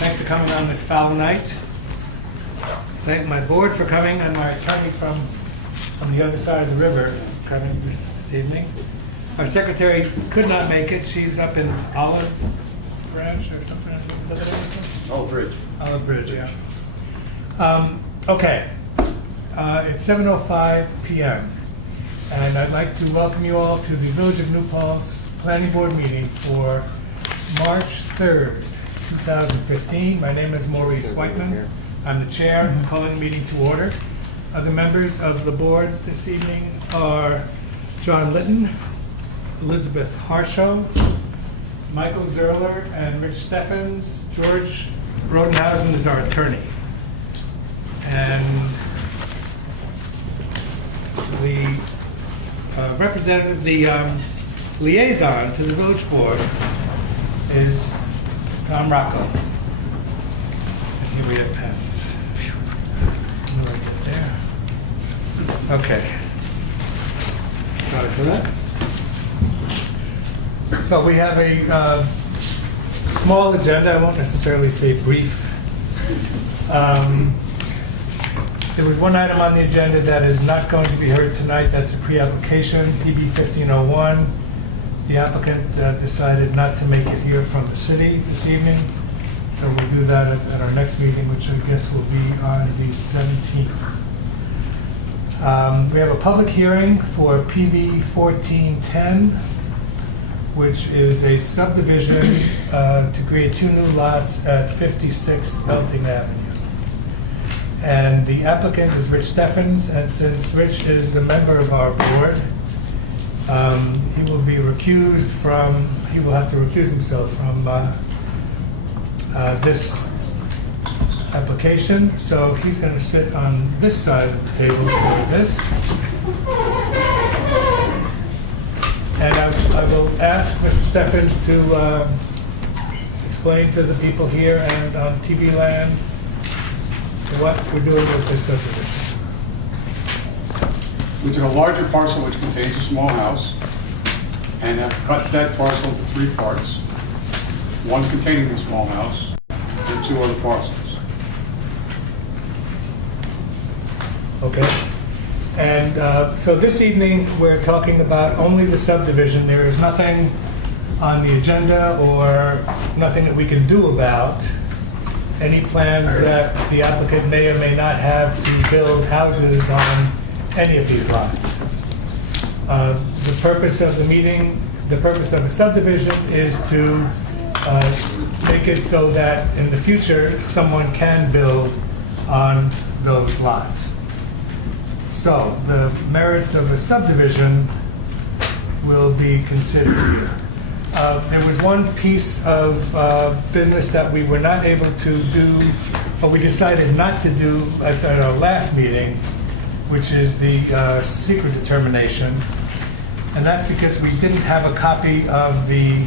Thanks for coming on this foul night. Thank my board for coming and my attorney from the other side of the river coming this evening. Our secretary could not make it. She's up in Olive Branch or something. Is that the name? Olive Bridge. Olive Bridge, yeah. Okay. It's 7:05 p.m. and I'd like to welcome you all to the Village of New Paltz Planning Board meeting for March 3rd, 2015. My name is Maurice Whiteman. I'm the chair. I'm calling the meeting to order. Other members of the board this evening are John Litton, Elizabeth Harshaw, Michael Zerler, and Rich Steffens. George Rodenhausen is our attorney. And the representative, the liaison to the village board is Tom Rocco. And here we have Pat. Right there. Okay. Sorry for that. So we have a small agenda. I won't necessarily say brief. There was one item on the agenda that is not going to be heard tonight. That's a pre-application, PB 1501. The applicant decided not to make it here from the city this evening. So we'll do that at our next meeting, which I guess will be on the 17th. We have a public hearing for PB 1410, which is a subdivision to create 2 new lots at 56 Belting Avenue. And the applicant is Rich Steffens, and since Rich is a member of our board, he will have to recuse himself from this application. So he's going to sit on this side of the table for this. And I will ask Mr. Steffens to explain to the people here and on TV land what we're doing with this subdivision. We took a larger parcel which contains a small house and have cut that parcel into 3 parts. One containing the small house and 2 other parcels. Okay. And so this evening we're talking about only the subdivision. There is nothing on the agenda or nothing that we can do about any plans that the applicant may or may not have to build houses on any of these lots. The purpose of the meeting, the purpose of a subdivision is to make it so that in the future someone can build on those lots. So the merits of a subdivision will be considered here. There was one piece of business that we were not able to do, or we decided not to do at our last meeting, which is the secret determination. And that's because we didn't have a copy of the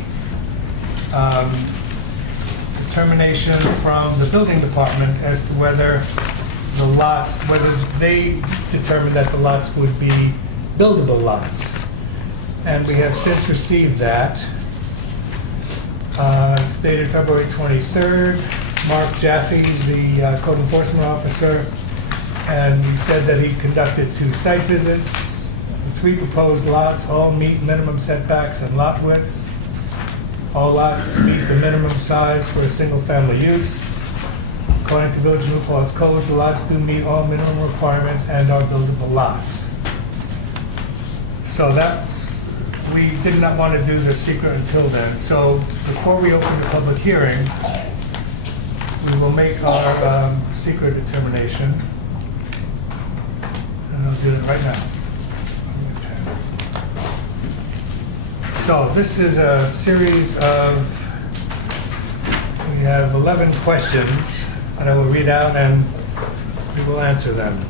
determination from the building department as to whether they determined that the lots would be buildable lots. And we have since received that. It's dated February 23rd. Mark Jaffe, the code enforcement officer, and he said that he conducted 2 site visits. The 3 proposed lots all meet minimum setbacks and lot widths. All lots meet the minimum size for a single-family use. According to Village of New Paltz codes, the lots do meet all minimum requirements and are buildable lots. So we did not want to do the secret until then. So before we open the public hearing, we will make our secret determination. And I'll do it right now. So this is a series of, we have 11 questions that I will read out and we will answer them.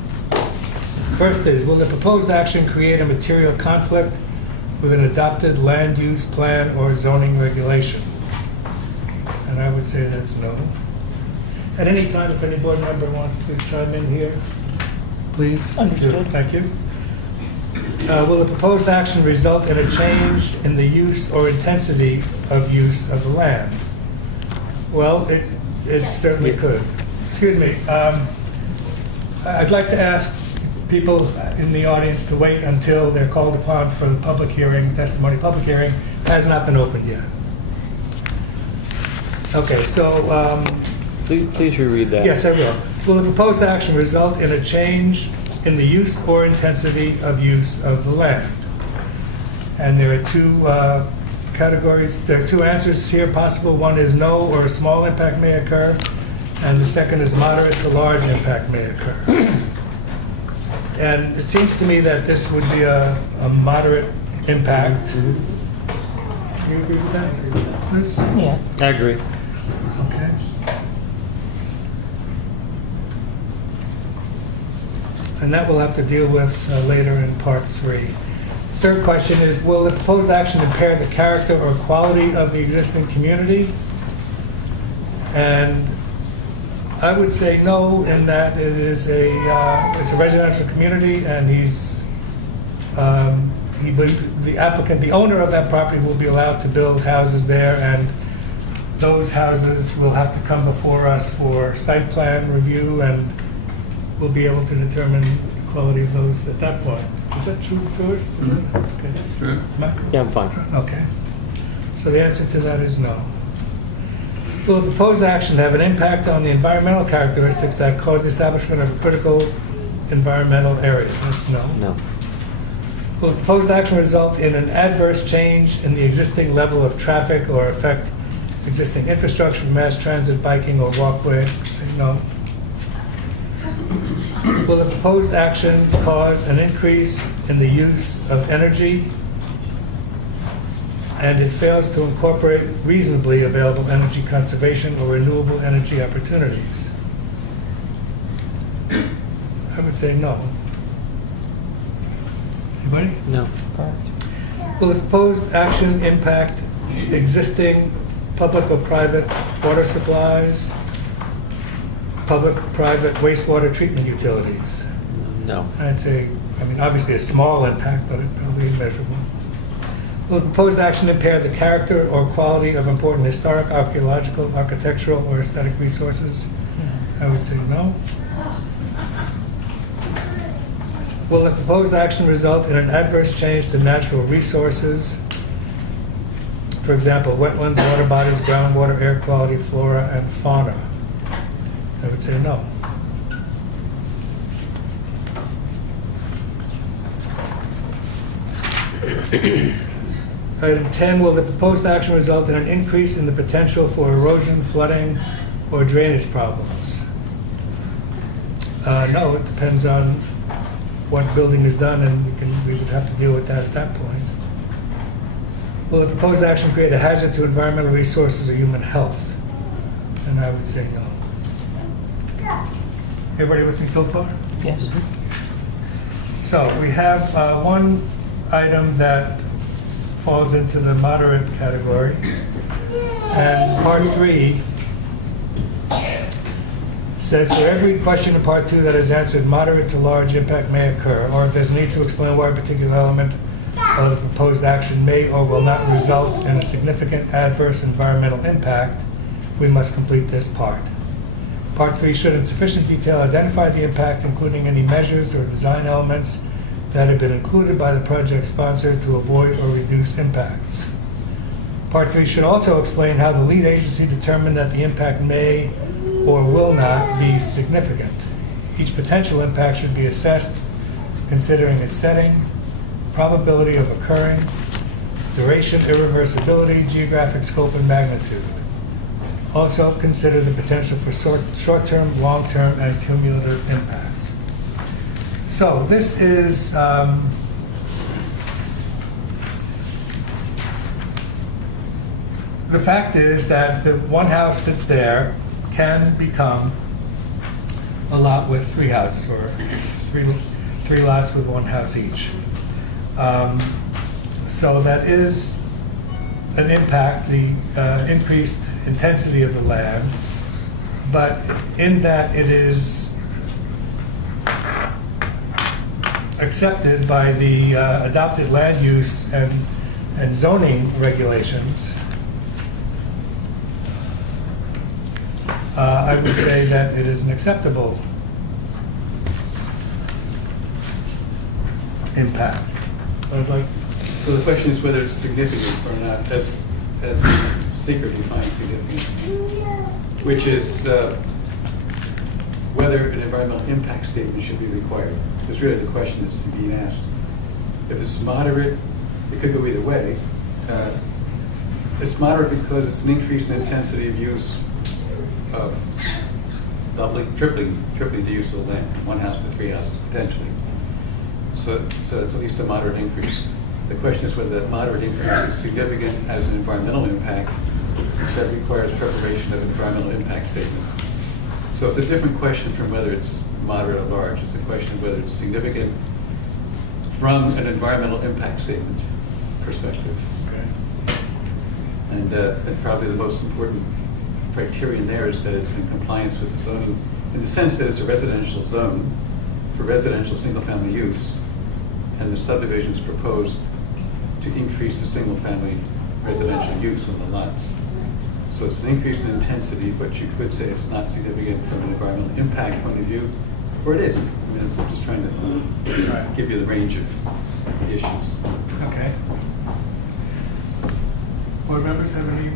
First is, will the proposed action create a material conflict with an adopted land use plan or zoning regulation? And I would say that's no. At any time, if any board member wants to chime in here, please. Understood. Thank you. Will the proposed action result in a change in the use or intensity of use of the land? Well, It certainly Yeah. could. Excuse me. I'd like to ask people in the audience to wait until they're called upon for the public hearing, testimony. Public hearing has not been opened yet. Okay, so, Please reread that. yes, I will. Will the proposed action result in a change in the use or intensity of use of the land? And there are two categories, there are two answers here possible. One is no or a small impact may occur, and the second is moderate to large impact may occur. And it seems to me that this would be a moderate impact. Mhm. Do you agree with that? Liz? Yeah. I agree. Okay. And that we'll have to deal with later in part 3. Third question is, will the proposed action impair the character or quality of the existing community? And I would say no, in that it is it's a residential community, and the applicant, the owner of that property, will be allowed to build houses there, and those houses will have to come before us for site plan review, and we'll be able to determine the quality of those at that point. Is that true, George? Okay. Sure. Michael? Yeah, I'm fine. Okay. So the answer to that is no. Will the proposed action have an impact on the environmental characteristics that cause the establishment of a critical environmental area? That's no. No. Will the proposed action result in an adverse change in the existing level of traffic or affect existing infrastructure, mass transit, biking, or walkway? Say no. Will the proposed action cause an increase in the use of energy, and it fails to incorporate reasonably available energy conservation or renewable energy opportunities? I would say no. Anybody? No. Correct. Will the proposed action impact existing public or private water supplies, public-private wastewater treatment utilities? No. I'd say, obviously a small impact, but it probably immeasurable. Will the proposed action impair the character or quality of important historic, archaeological, architectural, or aesthetic resources? I would say no. Will the proposed action result in an adverse change to natural resources? For example, wetlands, water bodies, groundwater, air quality, flora, and fauna? I would say no. Item 10, will the proposed action result in an increase in the potential for erosion, flooding, or drainage problems? No, it depends on what building is done, and we would have to deal with that at that point. Will the proposed action create a hazard to environmental resources or human health? And I would say no. Everybody with me so far? Yes. So we have one item that falls into the moderate category. And part 3 says, for every question in part 2 that is answered, moderate to large impact may occur, or if there's a need to explain why a particular element of the proposed action may or will not result in a significant adverse environmental impact, we must complete this part. Part 3 should in sufficient detail identify the impact, including any measures or design elements that have been included by the project sponsor to avoid or reduce impacts. Part 3 should also explain how the lead agency determined that the impact may or will not be significant. Each potential impact should be assessed considering its setting, probability of occurring, duration, irreversibility, geographic scope, and magnitude. Also consider the potential for short-term, long-term, and cumulative impacts. So this is the fact is that the one house that's there can become a lot with 3 houses, or three lots with 1 house each. So that is an impact, the increased intensity of the land, but in that it is accepted by the adopted land use and zoning regulations I would say that it is an acceptable impact. So I'd like, So the question is whether it's significant or not, as secret defines significant, which is whether an environmental impact statement should be required. Because really the question is being asked. If it's moderate, it could go either way. It's moderate because it's an increase in intensity of use of tripling the use of the land, 1 house to 3 houses potentially. So it's at least a moderate increase. The question is whether that moderate increase is significant as an environmental impact that requires preparation of an environmental impact statement. So it's a different question from whether it's moderate or large. It's a question of whether it's significant from an environmental impact statement perspective. okay. And probably the most important criterion there is that it's in compliance with the zoning, in the sense that it's a residential zone for residential single-family use, and the subdivision is proposed to increase the single-family residential use on the lots. So it's an increase in intensity, but you could say it's not significant from an environmental impact point of view, or it is. I mean, I'm just trying to Right. give you the range of issues. Okay. Board members have any?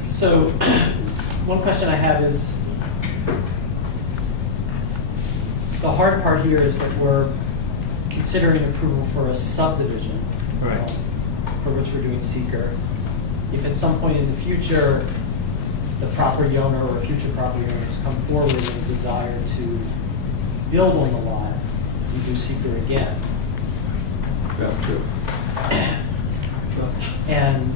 So, one question I have is, the hard part here is that we're considering approval for a subdivision. Right. For which we're doing seeker. If at some point in the future, the property owner or future property owners come forward with a desire to build on the lot, we do seeker again. That's true. And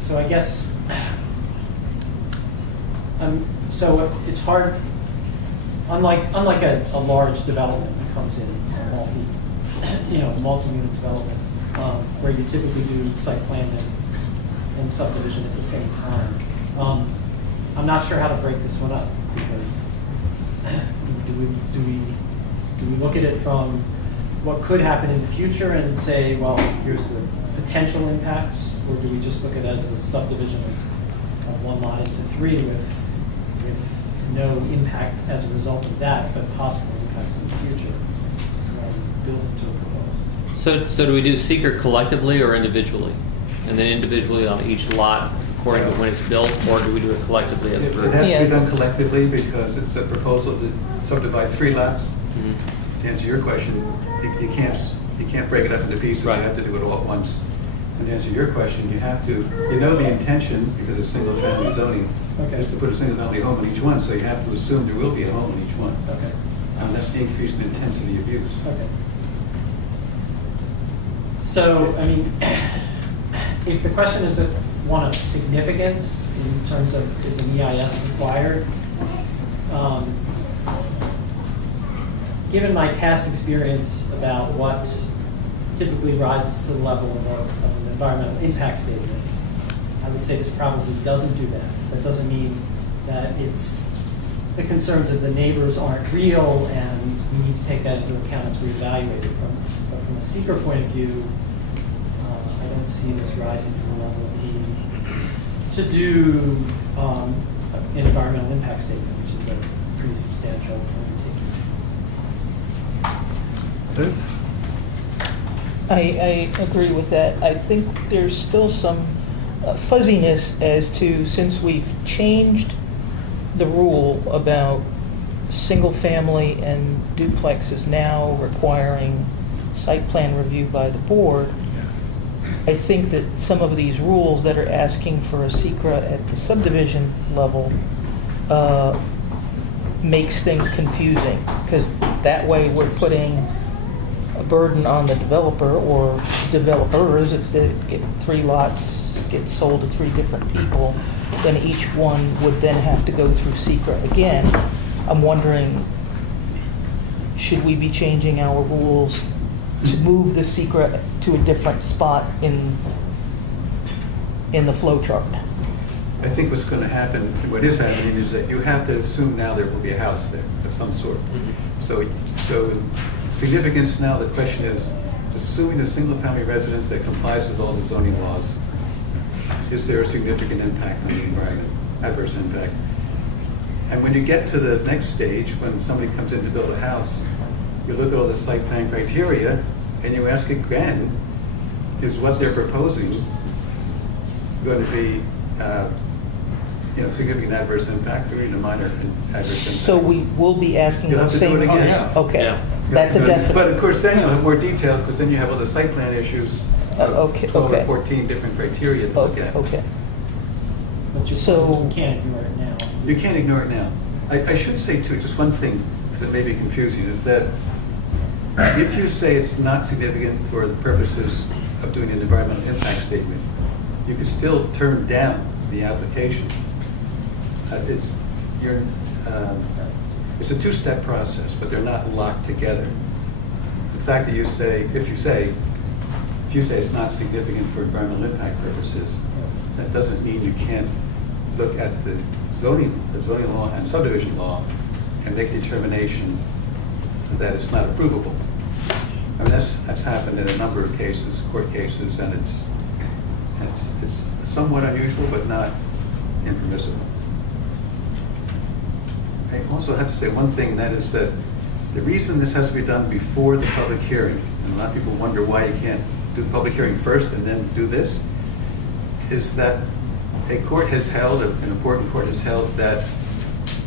so I guess, so it's hard, unlike a large development that comes in, multi-unit development, where you typically do site plan and subdivision at the same time. I'm not sure how to break this one up, because do we look at it from what could happen in the future and say, well, here's the potential impacts, or do we just look at it as a subdivision of 1 lot into 3 with no impact as a result of that, but possible impacts in the future buildings are proposed? So do we do seeker collectively or individually? And then individually on each lot according to when it's built, or do we do it collectively as a It group? has to Yeah. be done collectively because it's a proposal to subdivide 3 lots. Mhm. To answer your question, you can't break it up into pieces. Right. You have to do it all at once. And to answer your question, you have to, the intention, because it's single-family zoning, Okay. is to put a single-family home in each one, so you have to assume there will be a home in each one. Okay, And that's the increase in intensity of use. okay. So, I mean, if the question is one of significance in terms of is an EIS required, given my past experience about what typically rises to the level of an environmental impact statement, I would say this probably doesn't do that. That doesn't mean that the concerns of the neighbors aren't real and we need to take that into account as we evaluate it. But from a seeker point of view, I don't see this rising to the level of needing to do an environmental impact statement, which is a pretty substantial undertaking. Liz? I agree with that. I think there's still some fuzziness as to, since we've changed the rule about single-family and duplexes now requiring site plan review by the board, I think that some of these rules that are asking for a secret at the subdivision level makes things confusing, because that way we're putting a burden on the developer or developers. If they get 3 lots get sold to 3 different people, then each one would then have to go through secret again. I'm wondering, should we be changing our rules to move the secret to a different spot in the flow chart? I think what's going to happen, what is happening, is that you have to assume now there will be a house there of some sort. So significance now, the question is, assuming a single-family residence that complies with all the zoning laws, is there a significant impact on the environment, adverse impact? And when you get to the next stage, when somebody comes in to build a house, you look at all the site plan criteria, and you ask again, is what they're proposing going to be, significant adverse impact or even a minor adverse impact? So we will be asking You'll have those to do same. it again. yeah. Okay, Yeah. that's a definite. But of course, then you'll have more detail, because then you have all the site plan issues, Okay, 12 or okay. 14 different criteria to look at. Okay. But you So- can't ignore it now. You can't ignore it now. I should say too, just one thing, because it may be confusing, is that if you say it's not significant for the purposes of doing an environmental impact statement, you can still turn down the application. It's a two-step process, but they're not locked together. The fact that if you say it's not significant for environmental impact purposes, that doesn't mean you can't look at the zoning law and subdivision law and make a determination that it's not approvable. I mean, that's happened in a number of cases, court cases, and it's somewhat unusual, but not impermissible. I also have to say one thing, and that is that the reason this has to be done before the public hearing, and a lot of people wonder why you can't do the public hearing first and then do this, is that a court has held, an important court has held, that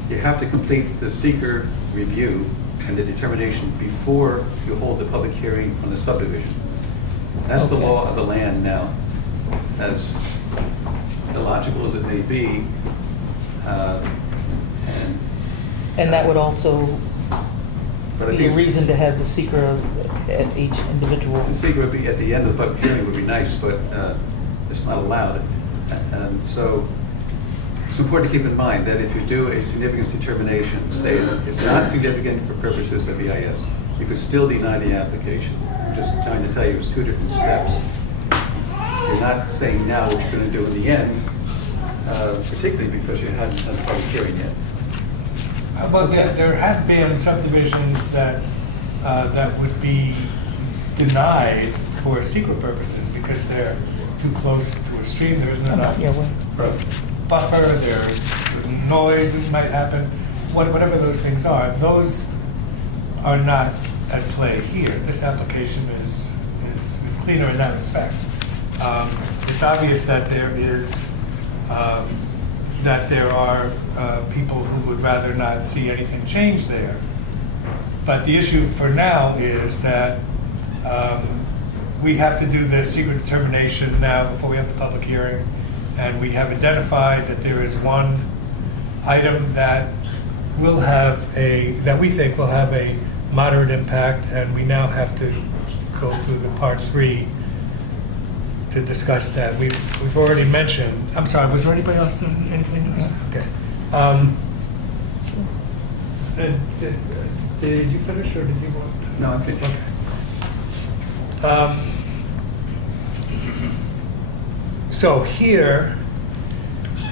you have to complete the seeker review and the determination before you hold the public hearing on the subdivision. That's the Okay. law of the land now, as illogical as it may be. And that would also But I be a think reason to have the seeker at each individual. the seeker would be at the end of the public hearing would be nice, but it's not allowed. And so it's important to keep in mind that if you do a significance determination, say it's not significant for purposes of EIS, you could still deny the application. I'm just trying to tell you it's two different steps. You're not saying now what you're going to do in the end, particularly because you hadn't done the public hearing yet. Well, there have been subdivisions that would be denied for secret purposes because they're too close to a stream, there isn't enough Yeah, well- buffer, there's noise that might happen, whatever those things are, those are not at play here. This application is cleaner in that respect. It's obvious that there are people who would rather not see anything change there. But the issue for now is that we have to do the secret determination now before we have the public hearing. And we have identified that there is one item that that we think will have a moderate impact, and we now have to go through the part 3 to discuss that. We've already mentioned, I'm sorry, was there anybody else doing anything else? Okay. Did you finish, or did you want? No, I'm finished. Okay. So here,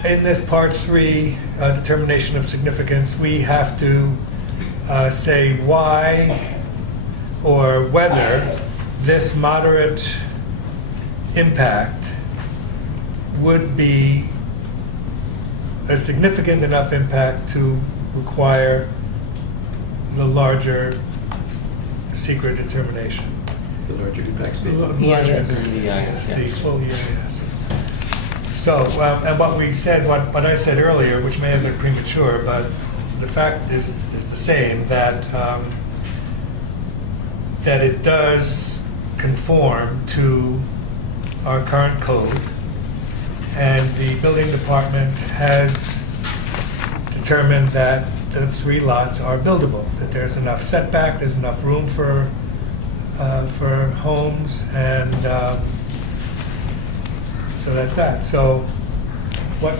in this part 3, determination of significance, we have to say why or whether this moderate impact would be a significant enough impact to require the larger secret determination. The larger impact statement. Larger EIS. impact statement, yes, the Yes. full EIS. So, and what we said, what I said earlier, which may have been premature, but the fact is the same, that it does conform to our current code, and the building department has determined that the 3 lots are buildable, that there's enough setback, there's enough room for homes, and so that's that. So what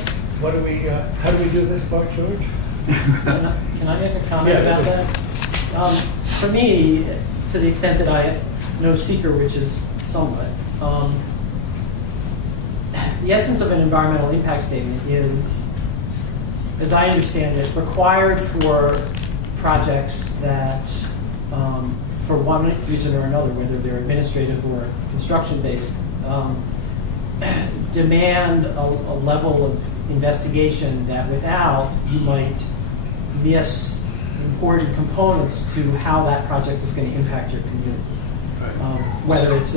do we, how do we do this part, George? Can I make a comment Yes, about please. that? For me, to the extent that I know seeker, which is somewhat, the essence of an environmental impact statement is, as I understand it, required for projects that, for one reason or another, whether they're administrative or construction-based, demand a level of investigation that without, you might miss important components to how that project is going to impact your community. Whether it's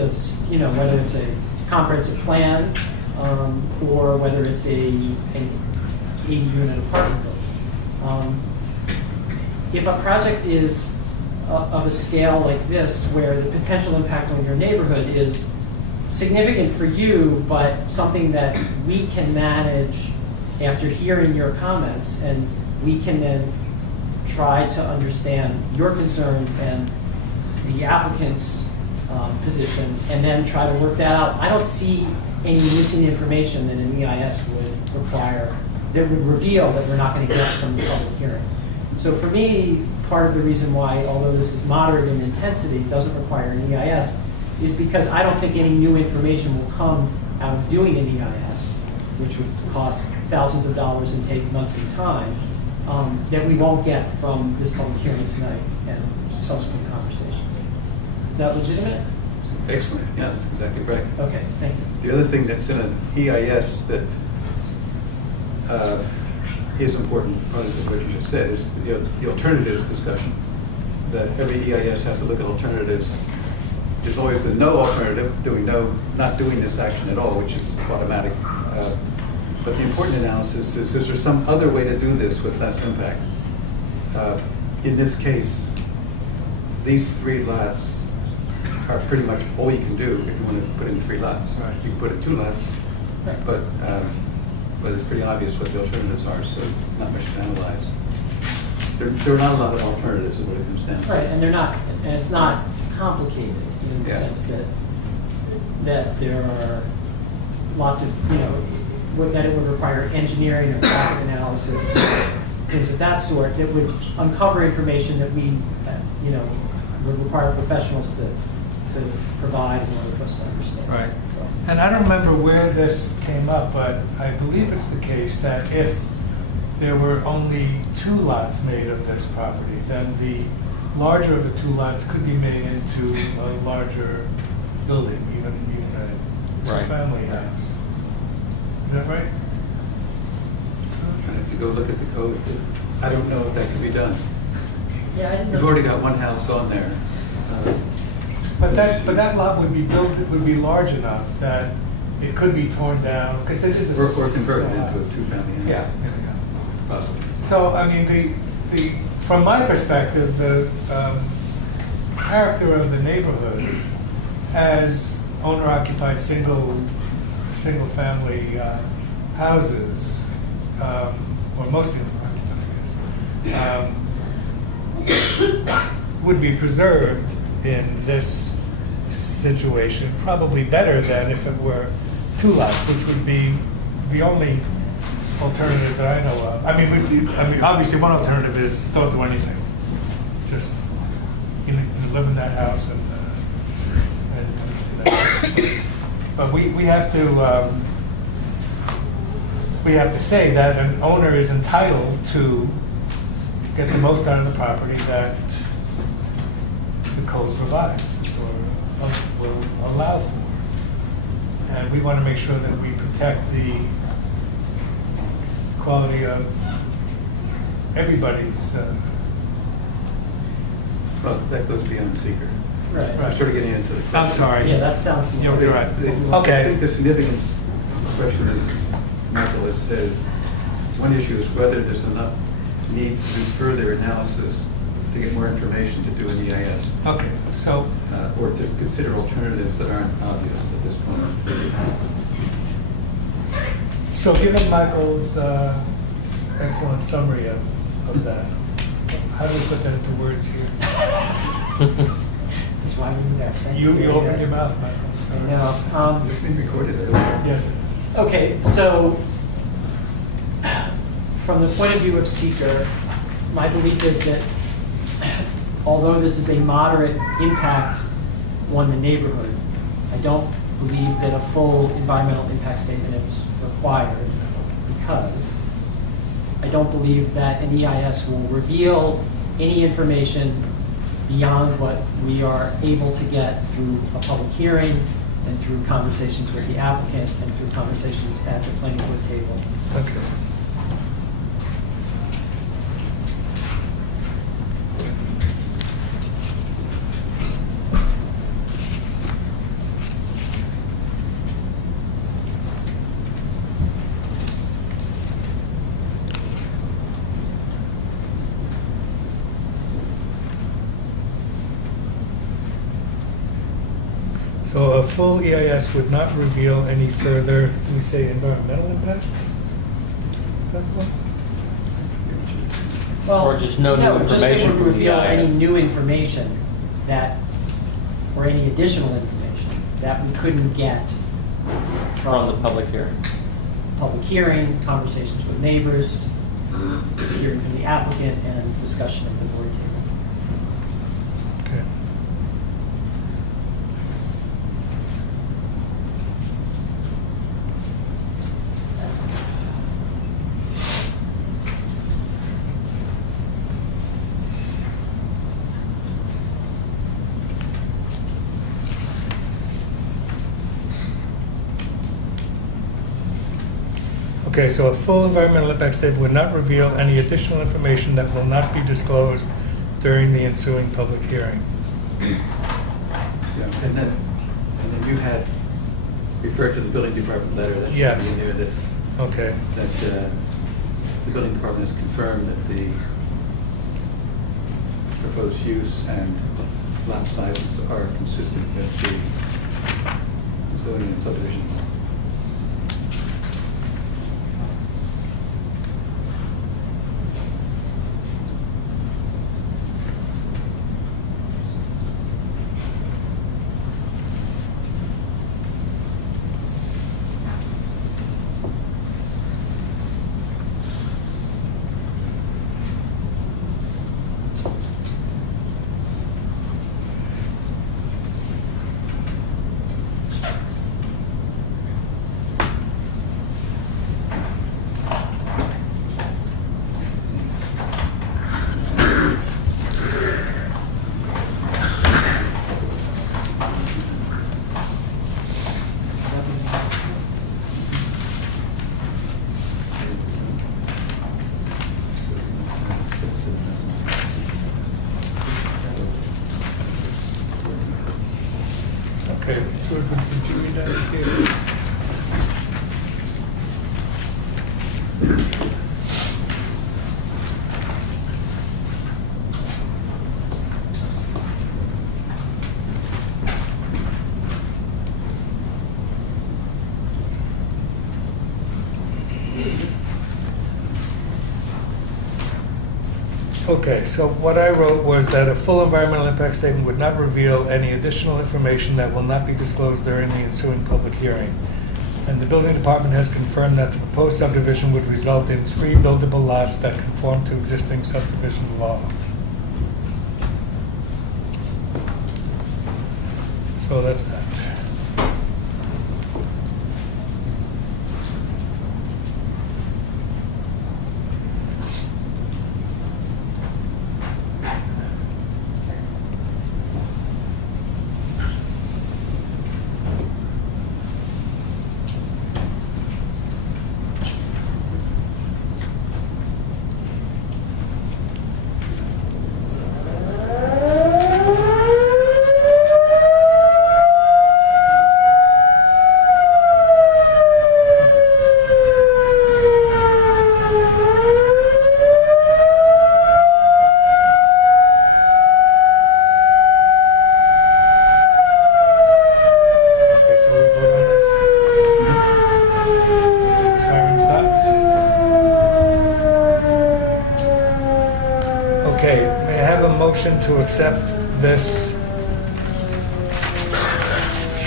whether it's a comprehensive plan or whether it's an 80-unit apartment building. If a project is of a scale like this, where the potential impact on your neighborhood is significant for you, but something that we can manage after hearing your comments, and we can then try to understand your concerns and the applicant's position, and then try to work that out. I don't see any missing information that an EIS would require, that would reveal that we're not going to get from the public hearing. So for me, part of the reason why, although this is moderate in intensity, doesn't require an EIS, is because I don't think any new information will come out of doing an EIS, which would cost thousands of dollars and take months of time, that we won't get from this public hearing tonight and subsequent conversations. Is that legitimate? Excellent, yeah, that's exactly right. Okay, thank you. The other thing that's in an EIS that is important, part of what you just said, is the alternatives discussion. That every EIS has to look at alternatives. There's always the no alternative, not doing this action at all, which is automatic. But the important analysis is there some other way to do this with less impact? In this case, these 3 lots are pretty much all you can do if you want to put in 3 lots. Right. You can put in 2 lots, Right. but it's pretty obvious what the alternatives are, so not much to analyze. There are not a lot of alternatives, is what it comes down to. Right, and they're not, and it's not complicated in the Yeah. sense that there are lots of, that it would require engineering or traffic analysis, things of that sort, that would uncover information that we, would require professionals to provide in order for us to understand. Right. So, And I don't remember where this came up, but I believe it's the case that if there were only 2 lots made of this property, then the larger of the 2 lots could be made into a larger building, even a Right. two-family house. Is that right? And if you go look at the code, I don't know if that can be done. yeah, I didn't know. You've already got 1 house on there. But that lot would be built, it would be large enough that it could be torn down, because it is a... Or converted small into a house. 2-family house. Yeah. Possibly. So, I mean, from my perspective, the character of the neighborhood as owner-occupied single-family houses, or mostly owner-occupied, I guess, would be preserved in this situation, probably better than if it were 2 lots, which would be the only alternative that I know of. I mean, obviously, one alternative is don't do anything. Just live in that house and but we have to say that an owner is entitled to get the most out of the property that the code provides or will allow for. And we want to make sure that we protect the quality of everybody's. Well, that goes beyond seeker. Right. Right. I'm sort of getting into the... I'm sorry. Yeah, that sounds. You're right. I Okay. think the significance of the question is, Michael has says, one issue is whether there's enough need to do further analysis to get more information to do an EIS, Okay, so or to consider alternatives that aren't obvious at this point. so given Michael's excellent summary of that, how do we put that into words here? This is why we need our sanctuary. You opened your mouth, Michael. Sorry. No. It's being recorded, I hope. Yes, it is. Okay, so from the point of view of seeker, my belief is that although this is a moderate impact on the neighborhood, I don't believe that a full environmental impact statement is required because I don't believe that an EIS will reveal any information beyond what we are able to get through a public hearing and through conversations with the applicant, and through conversations at the planning board table. Okay. So a full EIS would not reveal any further, do we say environmental impacts? Is that what? Well, Or just no new just that information would from the reveal any EIS. new information that, or any additional information that we couldn't get From the public hearing. public hearing, conversations with neighbors, hearing from the applicant, and discussion at the board table. Okay. Okay, so a full environmental impact statement would not reveal any additional information that will not be disclosed during the ensuing public hearing. Yeah, and then you had referred to the building department letter that should Yes. be in there that Okay, the building department has confirmed that the proposed use and lot sizes are consistent with the zoning and subdivision law. okay. George, did you read that? You see it? Okay, so what I wrote was that a full environmental impact statement would not reveal any additional information that will not be disclosed during the ensuing public hearing. And the building department has confirmed that the proposed subdivision would result in 3 buildable lots that conform to existing subdivision law. So that's that. Okay, so we vote on this? The siren stops? Okay, may I have a motion to accept this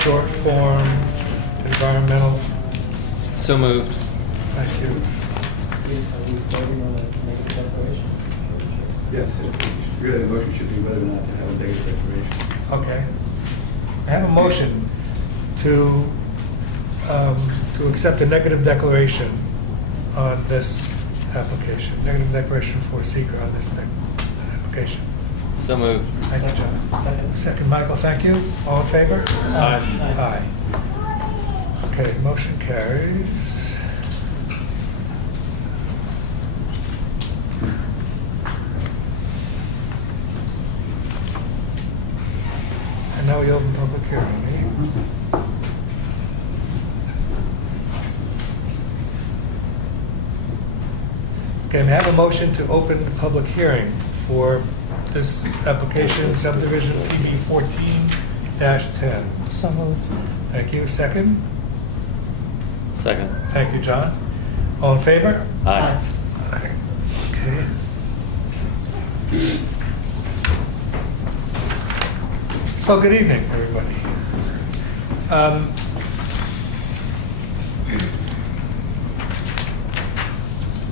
short form environmental? So moved. Thank you. Are we voting on a negative declaration? Yes, really the motion should be whether or not to have a negative declaration. Okay. I have a motion to accept a negative declaration on this application, negative declaration for seeker on this application. So moved. Thank you, John. Second, Michael, thank you. All in favor? Aye. Aye. Okay, motion carries. And now we open public hearing. Okay, may I have a motion to open the public hearing for this application, subdivision PB 14-10? So moved. Thank you. Second? Second. Thank you, John. All in favor? Aye. Okay. So good evening, everybody.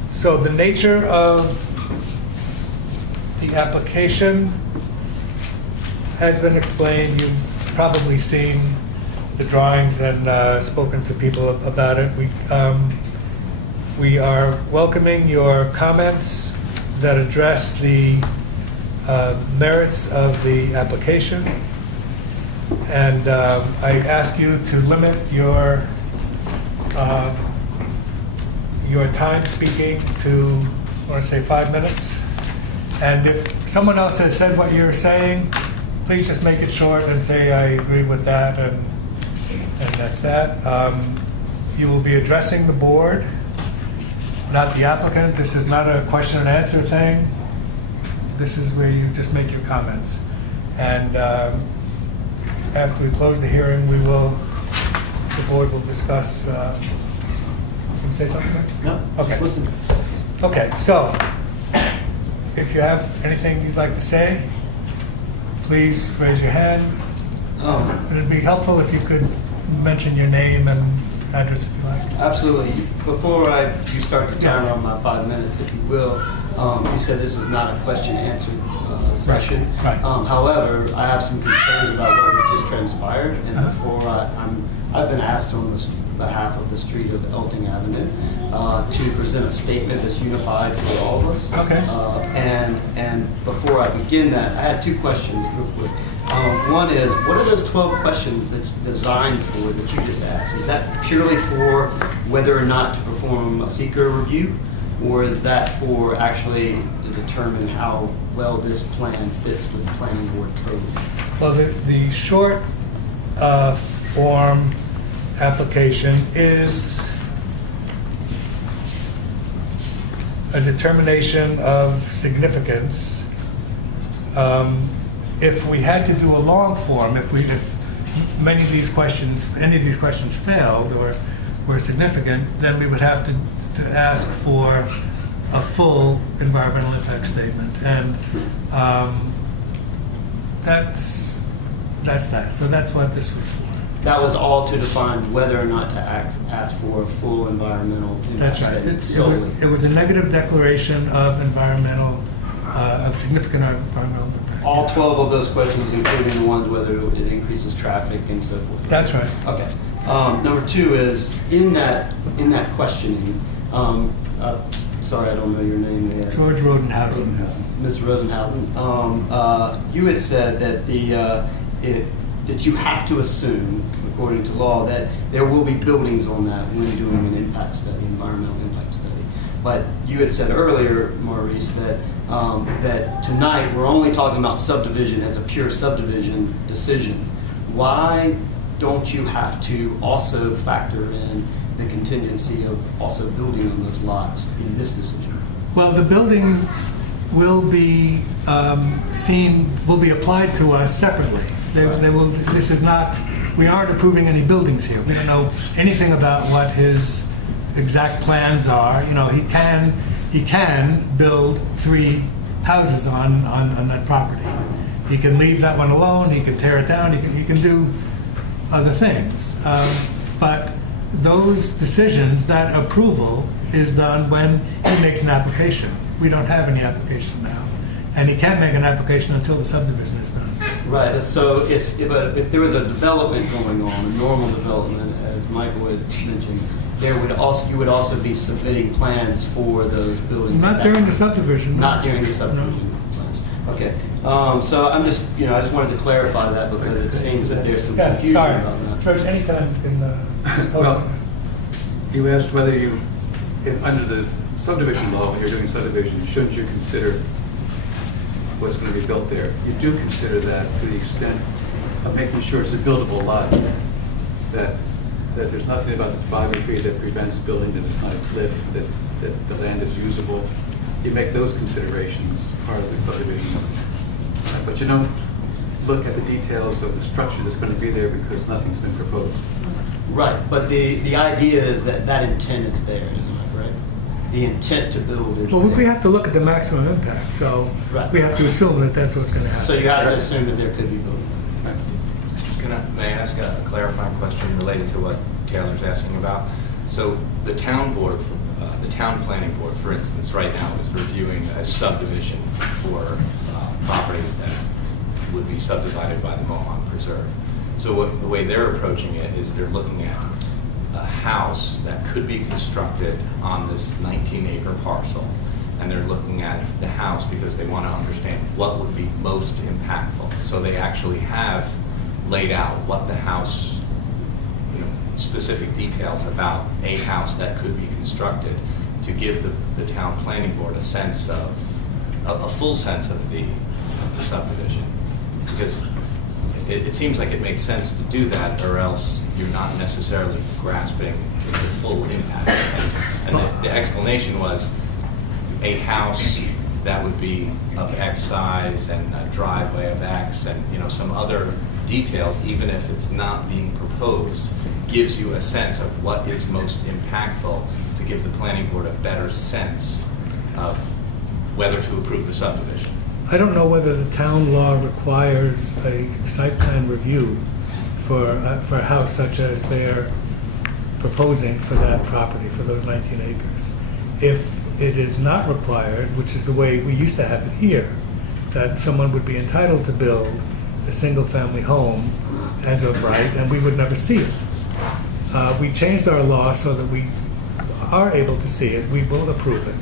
So the nature of the application has been explained. You've probably seen the drawings and spoken to people about it. We are welcoming your comments that address the merits of the application. And I ask you to limit your time speaking to, I want to say 5 minutes. And if someone else has said what you're saying, please just make it short and say, I agree with that, and that's that. You will be addressing the board, not the applicant. This is not a question and answer thing. This is where you just make your comments. And after we close the hearing, the board will discuss. Can you say something, Mike? No, Okay. just listen. Okay, so if you have anything you'd like to say, please raise your hand. It'd be helpful if you could mention your name and address if you like. Absolutely. Before you start the timer on my 5 minutes, if you will, you said this is not a question-answer session. Right. However, I have some concerns about what was just transpired, and before I've been asked on behalf of the street of Elting Avenue to present a statement that's unified for all of us. Okay. And before I begin that, I had 2 questions real quick. One is, what are those 12 questions that's designed for that you just asked? Is that purely for whether or not to perform a seeker review? Or is that for actually to determine how well this plan fits with the planning board code? Well, the short form application is a determination of significance. If we had to do a long form, if any of these questions failed or were significant, then we would have to ask for a full environmental impact statement, and that's that. So that's what this was for. That was all to define whether or not to ask for a full environmental impact That's right. statement It solely. was a negative declaration of significant environmental impact. All 12 of those questions, including the ones whether it increases traffic and so forth. That's right. Okay. Number 2 is in that questioning. Sorry, I don't know your name there. George Rodenhausen. Mr. Rosenhausen. You had said that that you have to assume, according to law, that there will be buildings on that when doing an impact study, environmental impact study. But you had said earlier, Maurice, that that tonight we're only talking about subdivision as a pure subdivision decision. Why don't you have to also factor in the contingency of also building on those lots in this decision? Well, the buildings will be will be applied to us separately. They will. This is not. We aren't approving any buildings here. We don't know anything about what his exact plans are. You know, he can build 3 houses on that property. He can leave that one alone. He can tear it down. He can do other things. But those decisions, that approval, is done when he makes an application. We don't have any application now, and he can't make an application until the subdivision is done. Right. So if there was a development going on, a normal development, as Michael had mentioned, you would also be submitting plans for those buildings. Not during the subdivision. Not during the subdivision plans. Okay, so I'm just, I just wanted to clarify that because it seems that there's some Yes, confusion sorry. about that. George, anytime in the... Well, you asked whether under the subdivision law, when you're doing subdivision, shouldn't you consider what's going to be built there? You do consider that to the extent of making sure it's a buildable lot, that there's nothing about the topography that prevents building, that it's not a cliff, that the land is usable. You make those considerations part of the subdivision. But you don't look at the details of the structure that's going to be there because nothing's been proposed. Right, but the idea is that intent is there, isn't it, right? The intent to build is Well, we there. have to look at the maximum impact, so Right. we have to assume that that's what's going to happen. So you have to assume that there could be building. May I ask a clarifying question related to what Taylor's asking about? So the town board, the town planning board, for instance, right now is reviewing a subdivision for property that would be subdivided by the Mohawk Preserve. So the way they're approaching it is they're looking at a house that could be constructed on this 19-acre parcel. And they're looking at the house because they want to understand what would be most impactful. So they actually have laid out what the house, specific details about a house that could be constructed to give the town planning board a sense of, a full sense of the subdivision. Because it seems like it makes sense to do that, or else you're not necessarily grasping the full impact. And the explanation was a house that would be of X size and a driveway of X and some other details, even if it's not being proposed, gives you a sense of what is most impactful to give the planning board a better sense of whether to approve the subdivision. I don't know whether the town law requires a site plan review for a house such as they're proposing for that property, for those 19 acres. If it is not required, which is the way we used to have it here, that someone would be entitled to build a single-family home as of right, and we would never see it. We changed our law so that we are able to see it. We will approve it.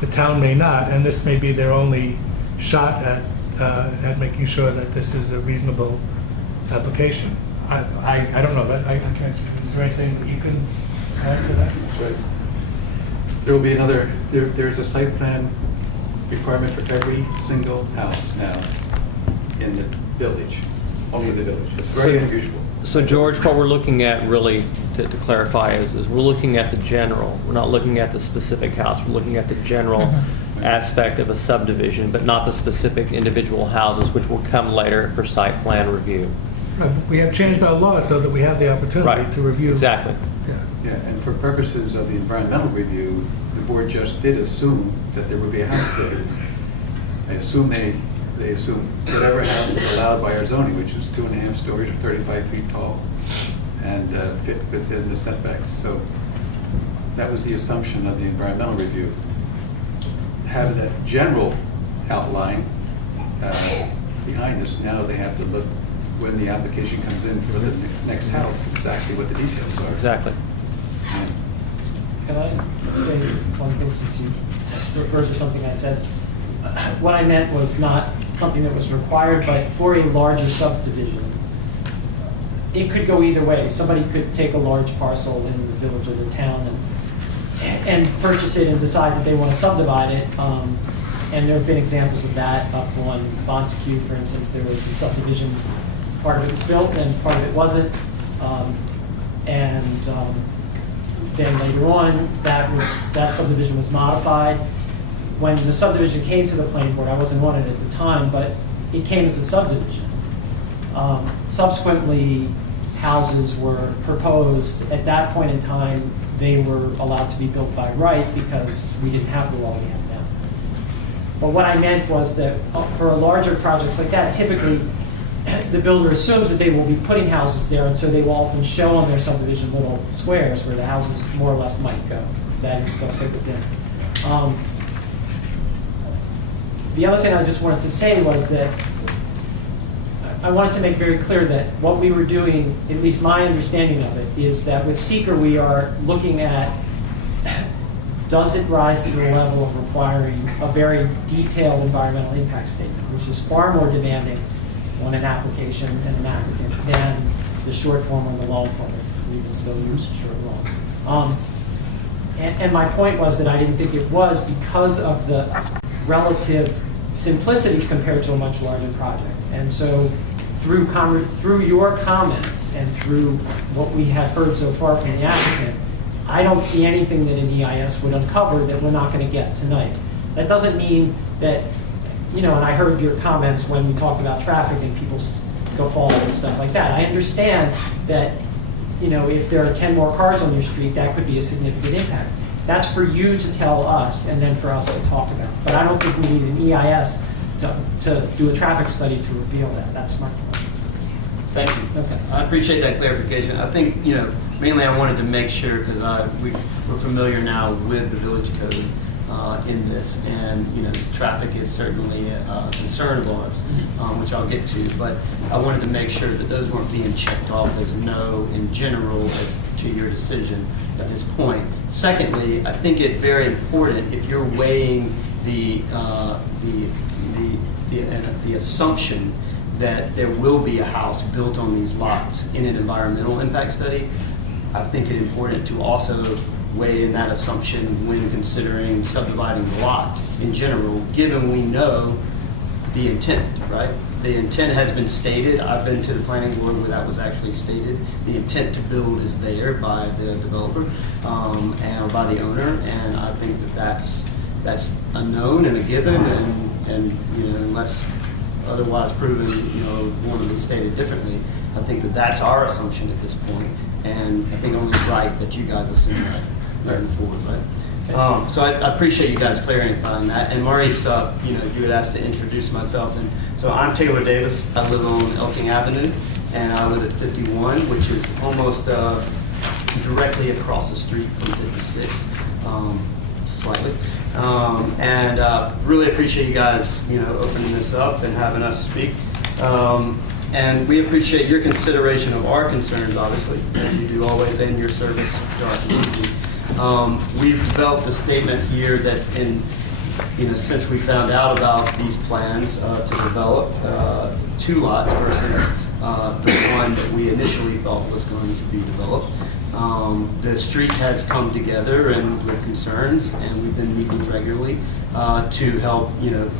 The town may not, and this may be their only shot at making sure that this is a reasonable application. I don't know. I can't say. Is there anything that you can add to that? Right. There will be another, there's a site plan requirement for every single house now in the village, only the village. It's very unusual. So George, what we're looking at really, to clarify, is we're looking at the general. We're not looking at the specific house. We're looking at the general aspect of a subdivision, but not the specific individual houses, which will come later for site plan review. We have changed our law so that we have the opportunity to review. Exactly. Yeah. Yeah, and for purposes of the environmental review, the board just did assume that there would be a house there. I assume they assume whatever house is allowed by our zoning, which is 2.5 stories or 35 feet tall, and fit within the setbacks. So that was the assumption of the environmental review. Having that general outline behind us, now they have to look when the application comes in for the next house, exactly what the details are. Exactly. Yeah. Can I say one thing since you referred to something I said? What I meant was not something that was required, but for a larger subdivision, it could go either way. Somebody could take a large parcel in the village or the town and purchase it and decide that they want to subdivide it. And there have been examples of that up on Montague, for instance. There was a subdivision, part of it was built and part of it wasn't. Then later on, that subdivision was modified. When the subdivision came to the planning board, I wasn't on it at the time, but it came as a subdivision. Subsequently, houses were proposed. At that point in time, they were allowed to be built by right because we didn't have the law we have now. But what I meant was that for larger projects like that, typically the builder assumes that they will be putting houses there, and so they will often show on their subdivision little squares where the houses more or less might go. That is still fit within. The other thing I just wanted to say was that I wanted to make very clear that what we were doing, at least my understanding of it, is that with seeker we are looking at does it rise to the level of requiring a very detailed environmental impact statement, which is far more demanding on an application and an applicant than the short form or the long form, if we can still use short and long. And my point was that I didn't think it was because of the relative simplicity compared to a much larger project. And so through your comments and through what we have heard so far from the applicant, I don't see anything that an EIS would uncover that we're not going to get tonight. That doesn't mean that, and I heard your comments when we talked about traffic and people go forward and stuff like that. I understand that, if there are 10 more cars on your street, that could be a significant impact. That's for you to tell us and then for us to talk about. But I don't think we need an EIS to do a traffic study to reveal that. That's my point. Thank you. Okay. I appreciate that clarification. I think, mainly I wanted to make sure, because we're familiar now with the village code in this, and, traffic is certainly a concern of ours, which I'll get to, but I wanted to make sure that those weren't being checked off as no in general as to your decision at this point. Secondly, I think it's very important if you're weighing the assumption that there will be a house built on these lots in an environmental impact study, I think it's important to also weigh in that assumption when considering subdividing the lot in general, given we know the intent, right? The intent has been stated. I've been to the planning board where that was actually stated. The intent to build is there by the developer and by the owner, and I think that that's a known and a given, and unless otherwise proven, want to be stated differently, I think that's our assumption at this point, and I think only right that you guys assume that moving forward, right? So I appreciate you guys clarifying that. And Maurice, you had asked to introduce myself, and so I'm Taylor Davis. I live on Elting Avenue, and I live at 51, which is almost directly across the street from 56, slightly. And really appreciate you guys, opening this up and having us speak. And we appreciate your consideration of our concerns, obviously, as you do always in your service to our community. We've developed a statement here that since we found out about these plans to develop 2 lots versus the one that we initially thought was going to be developed, the street has come together and with concerns, and we've been meeting regularly to help,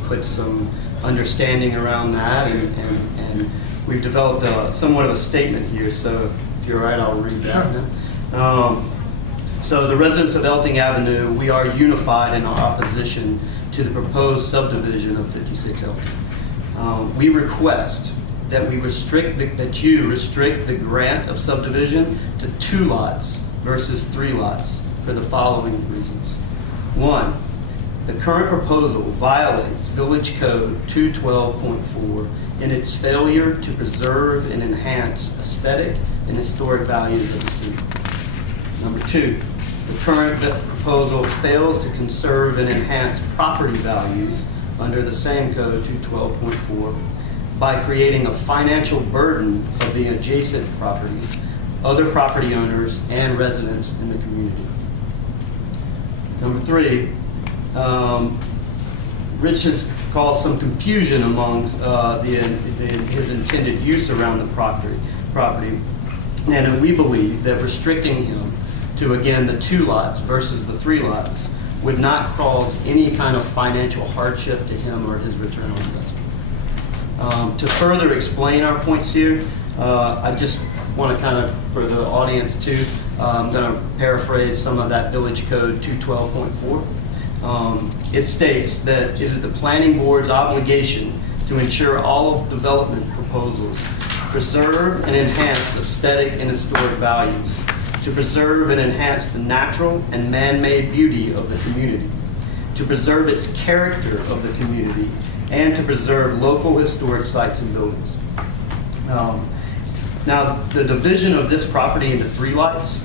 put some understanding around that, and we've developed somewhat of a statement here. So if you're right, I'll read that. Sure. So the residents of Elting Avenue, we are unified in our opposition to the proposed subdivision of 56 Elting. We request that you restrict the grant of subdivision to 2 lots versus 3 lots for the following reasons. 1, the current proposal violates Village Code 212.4 in its failure to preserve and enhance aesthetic and historic values of the street. Number 2, the current proposal fails to conserve and enhance property values under the same code 212.4 by creating a financial burden of the adjacent properties, other property owners, and residents in the community. Number 3, Rich has caused some confusion amongst his intended use around the property, and we believe that restricting him to, again, the 2 lots versus the 3 lots would not cause any kind of financial hardship to him or his return on investment. To further explain our points here, I just want to kind of, for the audience too, I'm going to paraphrase some of that Village Code 212.4. It states that it is the planning board's obligation to ensure all development proposals preserve and enhance aesthetic and historic values, to preserve and enhance the natural and man-made beauty of the community, to preserve its character of the community, and to preserve local historic sites and buildings. Now, the division of this property into 3 lots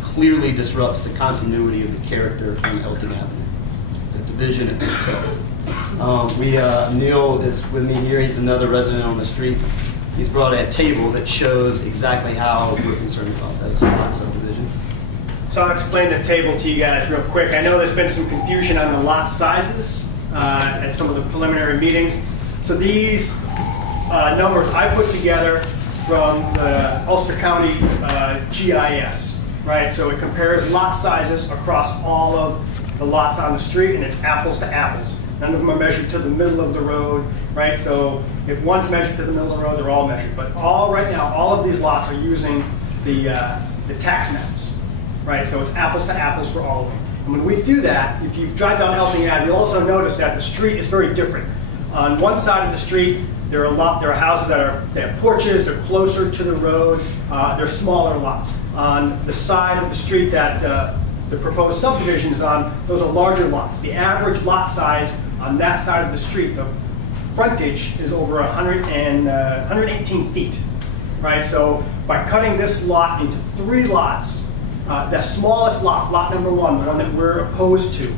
clearly disrupts the continuity of the character on Elting Avenue, the division itself. Neil is with me here. He's another resident on the street. He's brought a table that shows exactly how we're concerned about those lot subdivisions. So I'll explain the table to you guys real quick. I know there's been some confusion on the lot sizes at some of the preliminary meetings. So these numbers I put together from the Ulster County GIS, right? So it compares lot sizes across all of the lots on the street, and it's apples to apples. None of them are measured to the middle of the road, right? So if one's measured to the middle of the road, they're all measured. But right now, all of these lots are using the tax maps. Right, so it's apples to apples for all of them. And when we do that, if you drive down Elting Ave, you'll also notice that the street is very different. On one side of the street, there are houses they have porches, they're closer to the road, they're smaller lots. On the side of the street that the proposed subdivision is on, those are larger lots. The average lot size on that side of the street, the frontage is over 118 feet, right? So by cutting this lot into 3 lots, the smallest lot, lot number 1, the one that we're opposed to,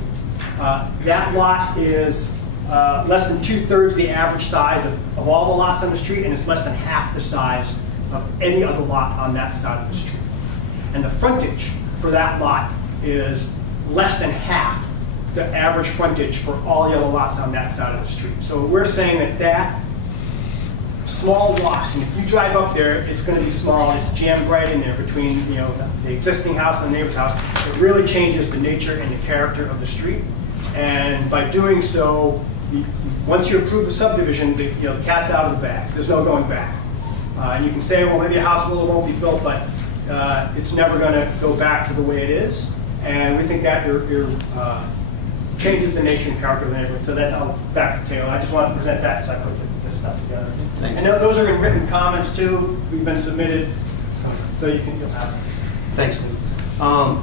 that lot is less than 2/3 the average size of all the lots on the street, and it's less than half the size of any other lot on that side of the street. And the frontage for that lot is less than half the average frontage for all the other lots on that side of the street. So we're saying that small lot, and if you drive up there, it's going to be small. It's jammed right in there between the existing house and the neighbor's house. It really changes the nature and the character of the street. And by doing so, once you approve the subdivision, the cat's out of the bag. There's no going back. And you can say, well, maybe a house won't be built, but it's never going to go back to the way it is. And we think that changes the nature and character of the neighborhood. So that I'll back to Taylor. I just wanted to present that because I put this stuff together. Thanks. And those are in written comments too. We've been submitted, so you'll have it. Thanks, Lou.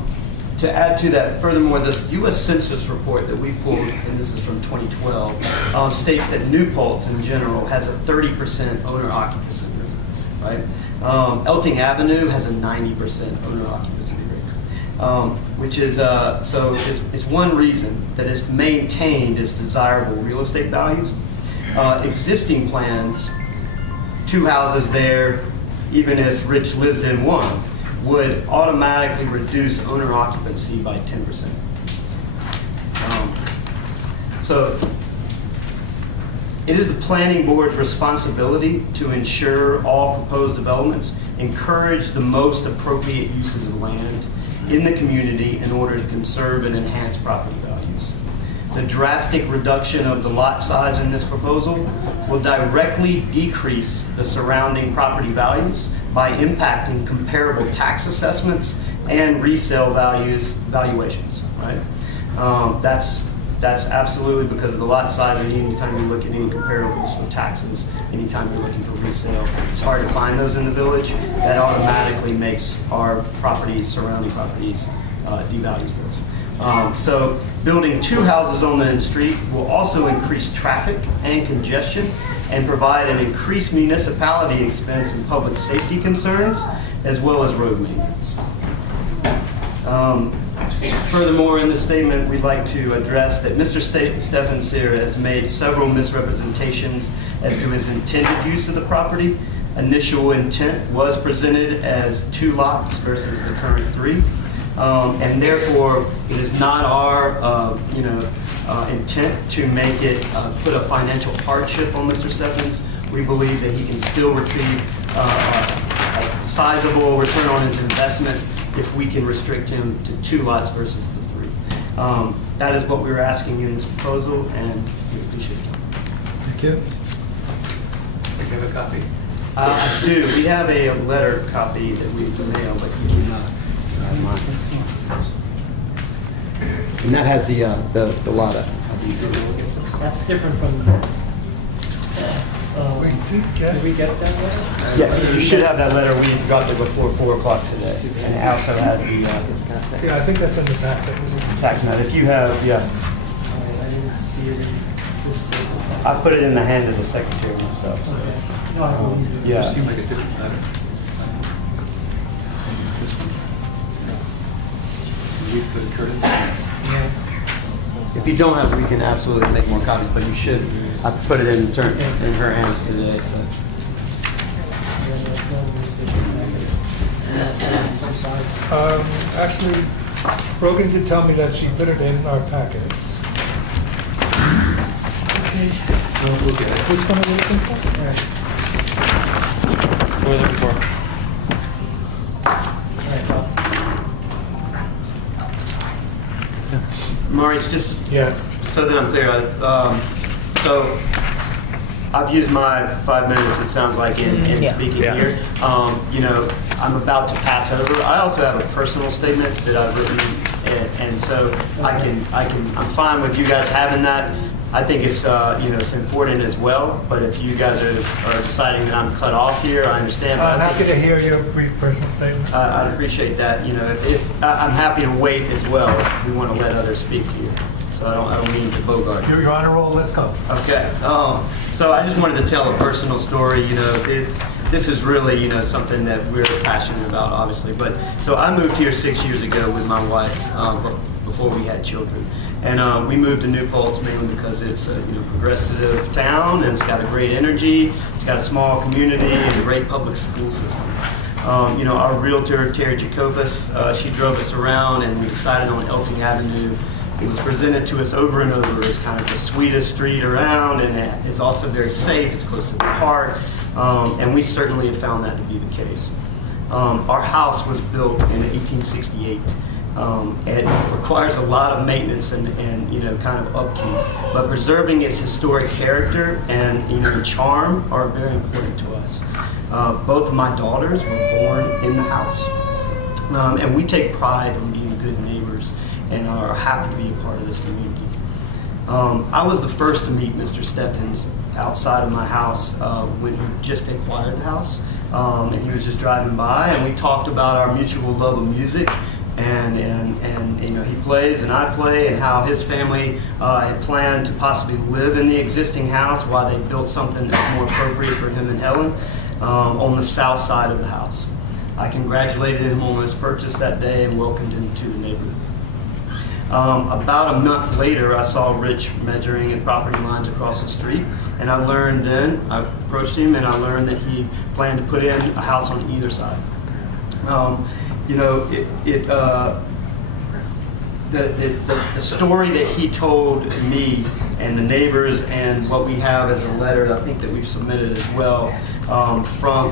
To add to that, furthermore, this U.S. Census report that we pulled, and this is from 2012, states that New Paltz in general has a 30% owner occupancy rate, right? Elting Avenue has a 90% owner occupancy rate, which is is one reason that it's maintained its desirable real estate values. Existing plans, 2 houses there, even if Rich lives in one, would automatically reduce owner occupancy by 10%. So it is the planning board's responsibility to ensure all proposed developments encourage the most appropriate uses of land in the community in order to conserve and enhance property values. The drastic reduction of the lot size in this proposal will directly decrease the surrounding property values by impacting comparable tax assessments and resale valuations, right? That's absolutely because of the lot size, and anytime you look at any comparables for taxes, anytime you're looking for resale, it's hard to find those in the village. That automatically makes our properties, surrounding properties, devalues those. So building 2 houses on the street will also increase traffic and congestion and provide an increased municipality expense and public safety concerns, as well as road maintenance. Furthermore, in this statement, we'd like to address that Mr. Steffens here has made several misrepresentations as to his intended use of the property. Initial intent was presented as 2 lots versus the current 3. And therefore, it is not our intent to make it put a financial hardship on Mr. Steffens. We believe that he can still retrieve a sizable return on his investment if we can restrict him to 2 lots versus the 3. That is what we were asking in this proposal, and we appreciate it. Thank you. Do you have a copy? I do. We have a letter copy that we mailed, but you can. And that has the lot. That's different from. Did we get that way? Yes, you should have that letter. We dropped it before 4 o'clock today. And it also has the Yeah, I think that's in the back. tax map. If you have, yeah. I didn't see it in this. I put it in the hand of the secretary myself. Okay. No, I don't need it. Yeah. It seemed like a different letter. Lisa and Curtis? Yeah. If you don't have it, we can absolutely make more copies, but you should. I put it in her hands today, so. Yeah, that's not a mistake. I'm sorry. Actually, Brogan did tell me that she put it in our packets. Which one are we looking for? What are we looking for? All right, well, Maurice, just Yes. so that I'm clear, so I've used my 5 minutes, it sounds like, in Yeah. speaking Yeah. here. You know, I'm about to pass over. I also have a personal statement that I've written, and so I'm fine with you guys having that. I think it's, you know, it's important as well, but if you guys are deciding that I'm cut off here, I understand. But I'm I happy think to hear your brief personal statement. I'd appreciate that, you know, I'm happy to wait as well if we want to let others speak here. So I don't mean to bogart. You're on a roll, let's go. Okay. So I just wanted to tell a personal story. You know, this is really, you know, something that we're passionate about, obviously. But so I moved here 6 years ago with my wife before we had children, and we moved to New Paltz mainly because it's a progressive town and it's got a great energy. It's got a small community and a great public school system. You know, our realtor Terry Jacobus, she drove us around and we decided on Elting Avenue. It was presented to us over and over as kind of the sweetest street around, and it is also very safe. It's close to the park, and we certainly have found that to be the case. Our house was built in 1868. It requires a lot of maintenance and you know, kind of upkeep, but preserving its historic character and, you know, charm are very important to us. Both of my daughters were born in the house, and we take pride in being good neighbors and are happy to be a part of this community. I was the first to meet Mr. Steffens outside of my house when he just acquired the house, and he was just driving by, and we talked about our mutual love of music, and you know, he plays and I play, and how his family had planned to possibly live in the existing house while they built something more appropriate for him and Helen on the south side of the house. I congratulated him on his purchase that day and welcomed him to the neighborhood. About a month later, I saw Rich measuring his property lines across the street, and I learned then, I approached him and I learned that he planned to put in a house on either side. You know, the story that he told me and the neighbors, and what we have as a letter, I think that we've submitted as well,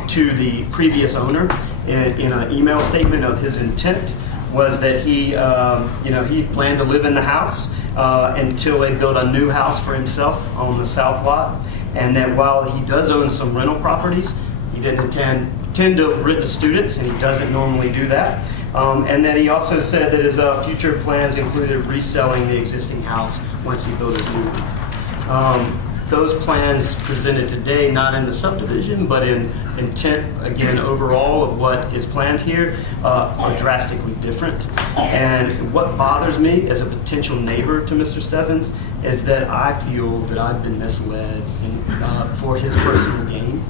to the previous owner in an email statement of his intent, was that he, you know, he planned to live in the house until they built a new house for himself on the south lot, and that while he does own some rental properties, he didn't tend to rent to students, and he doesn't normally do that, and that he also said that his future plans included reselling the existing house once he built his new one. Those plans presented today, not in the subdivision, but in intent, again, overall of what is planned here, are drastically different. And what bothers me as a potential neighbor to Mr. Steffens is that I feel that I've been misled for his personal gain.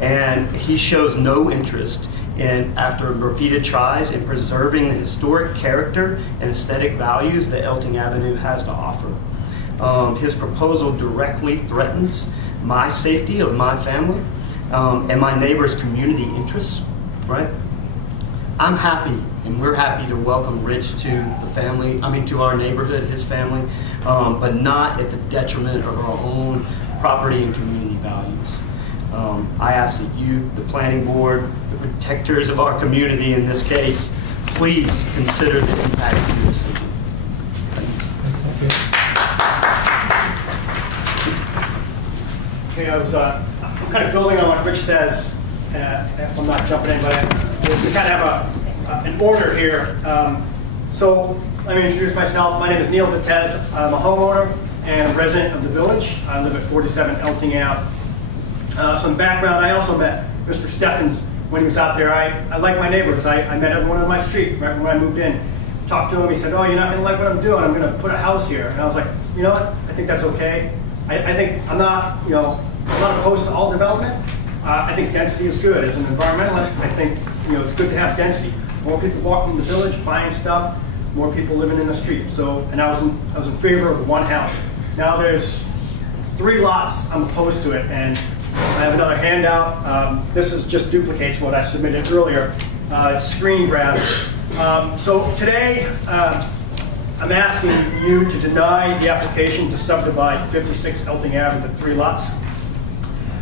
And he shows no interest in, after repeated tries, in preserving the historic character and aesthetic values that Elting Avenue has to offer. His proposal directly threatens my safety of my family and my neighbor's community interests, right? I'm happy, and we're happy to welcome Rich to the family, to our neighborhood, his family, but not at the detriment of our own property and community values. I ask that you, the planning board, the protectors of our community in this case, please consider the impact of your decision. Thank you. Okay, I'm kind of building on what Rich says. If I'm not jumping in, but we kind of have an order here. So let me introduce myself. My name is Neil Vitez. I'm a homeowner and resident of the village. I live at 47 Elting Ave. Some background, I also met Mr. Steffens when he was out there. I like my neighbors. I met everyone on my street right when I moved in. Talked to him, he said, "Oh, you're not gonna like what I'm doing. I'm gonna put a house here." And I was like, you know what, I think that's okay. I think I'm not opposed to all development. I think density is good. As an environmentalist, I think it's good to have density. More people walking the village, buying stuff, more people living in the street. So, and I was in favor of one house. Now there's 3 lots. I'm opposed to it, and I have another handout. This just duplicates what I submitted earlier. It's screen grabs. So today, I'm asking you to deny the application to subdivide 56 Elting Ave into 3 lots.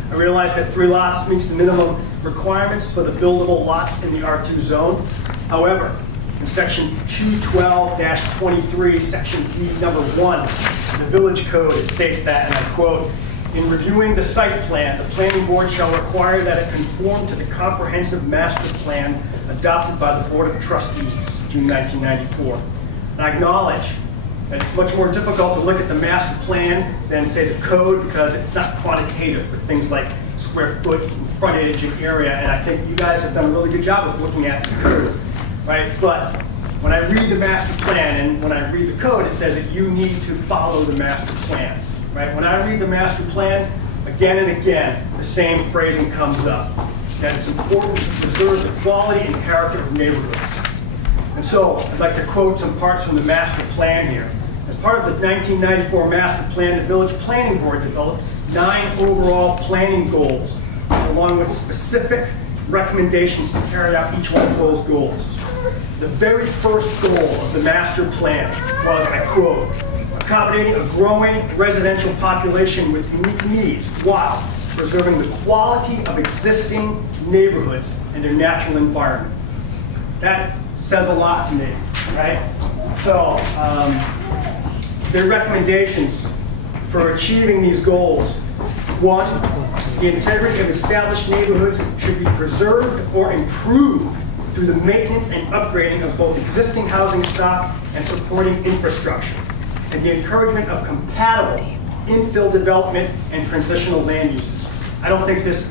I realize that 3 lots meets the minimum requirements for the buildable lots in the R2 zone. However, in section 212-23, section D number 1, of the village code, it states that, and I quote, "In reviewing the site plan, the planning board shall require that it conform to the comprehensive master plan adopted by the Board of Trustees, June 1994. And I acknowledge that it's much more difficult to look at the master plan than, say, the code, because it's not quantitative with things like square foot, and frontage, and area, and I think you guys have done a really good job of looking at the code, right? But when I read the master plan and when I read the code, it says that you need to follow the master plan, right? When I read the master plan, again and again, the same phrasing comes up, that it's important to preserve the quality and character of neighborhoods. And so I'd like to quote some parts from the master plan here. As part of the 1994 master plan, the village planning board developed 9 overall planning goals, along with specific recommendations to carry out each one of those goals. The very first goal of the master plan was, I quote, "accommodating a growing residential population with unique needs while preserving the quality of existing neighborhoods and their natural environment." That says a lot to me, right? So, their recommendations for achieving these goals: 1, the integrity of established neighborhoods should be preserved or improved through the maintenance and upgrading of both existing housing stock and supporting infrastructure, and the encouragement of compatible infill development and transitional land uses. I don't think this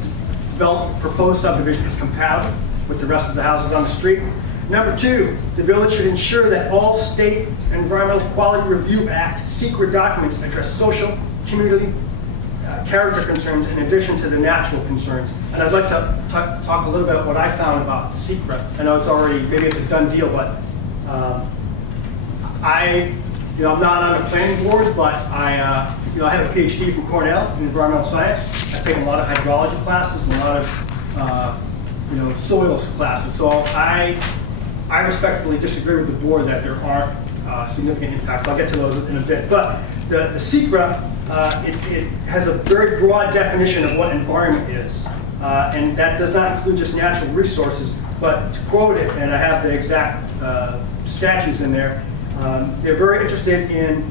proposed subdivision is compatible with the rest of the houses on the street. Number 2, the village should ensure that all State Environmental Quality Review Act secret documents address social, community, character concerns in addition to the natural concerns. And I'd like to talk a little bit about what I found about secret. I know it's already, maybe it's a done deal, but I'm not on the planning board, but I have a PhD from Cornell in environmental science. I've taken a lot of hydrology classes and a lot of soils classes. So I respectfully disagree with the board that there aren't significant impacts. I'll get to those in a bit. But the SECRA, it has a very broad definition of what environment is. And that does not include just natural resources, but to quote it, and I have the exact statutes in there, they're very interested in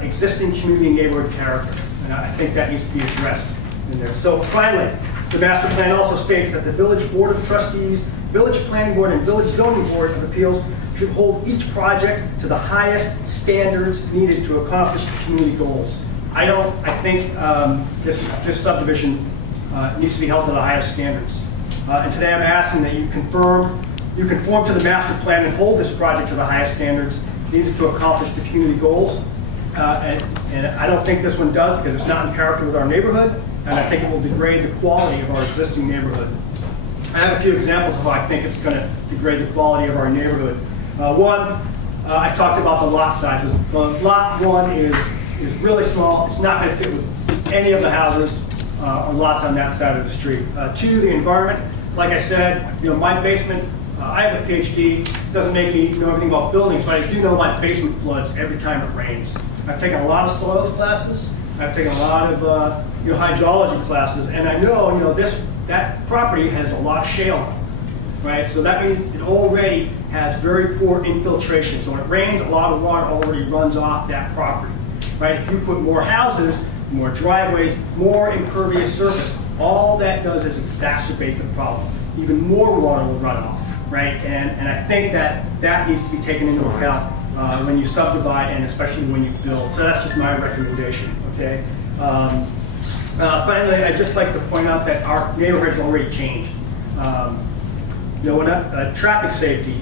existing community neighborhood character. And I think that needs to be addressed in there. So finally, the master plan also states that the village board of trustees, village planning board, and village zoning board of appeals should hold each project to the highest standards needed to accomplish the community goals. I think this subdivision needs to be held to the highest standards. And today I'm asking that you conform to the master plan and hold this project to the highest standards needed to accomplish the community goals. And I don't think this one does, because it's not in character with our neighborhood, and I think it will degrade the quality of our existing neighborhood. I have a few examples of how I think it's going to degrade the quality of our neighborhood. One, I talked about the lot sizes. The lot 1 is really small. It's not going to fit with any of the houses or lots on that side of the street. 2, the environment. Like I said, my basement, I have a PhD. Doesn't make me know everything about buildings, but I do know my basement floods every time it rains. I've taken a lot of soils classes. I've taken a lot of hydrology classes, and I know that property has a lot of shale on it, right? So that means it already has very poor infiltration. So when it rains, a lot of water already runs off that property, right? If you put more houses, more driveways, more impervious surface, all that does is exacerbate the problem. Even more water will run off, right? And I think that needs to be taken into account when you subdivide, and especially when you build. So that's just my recommendation, okay? Finally, I'd just like to point out that our neighborhood's already changed. Traffic safety,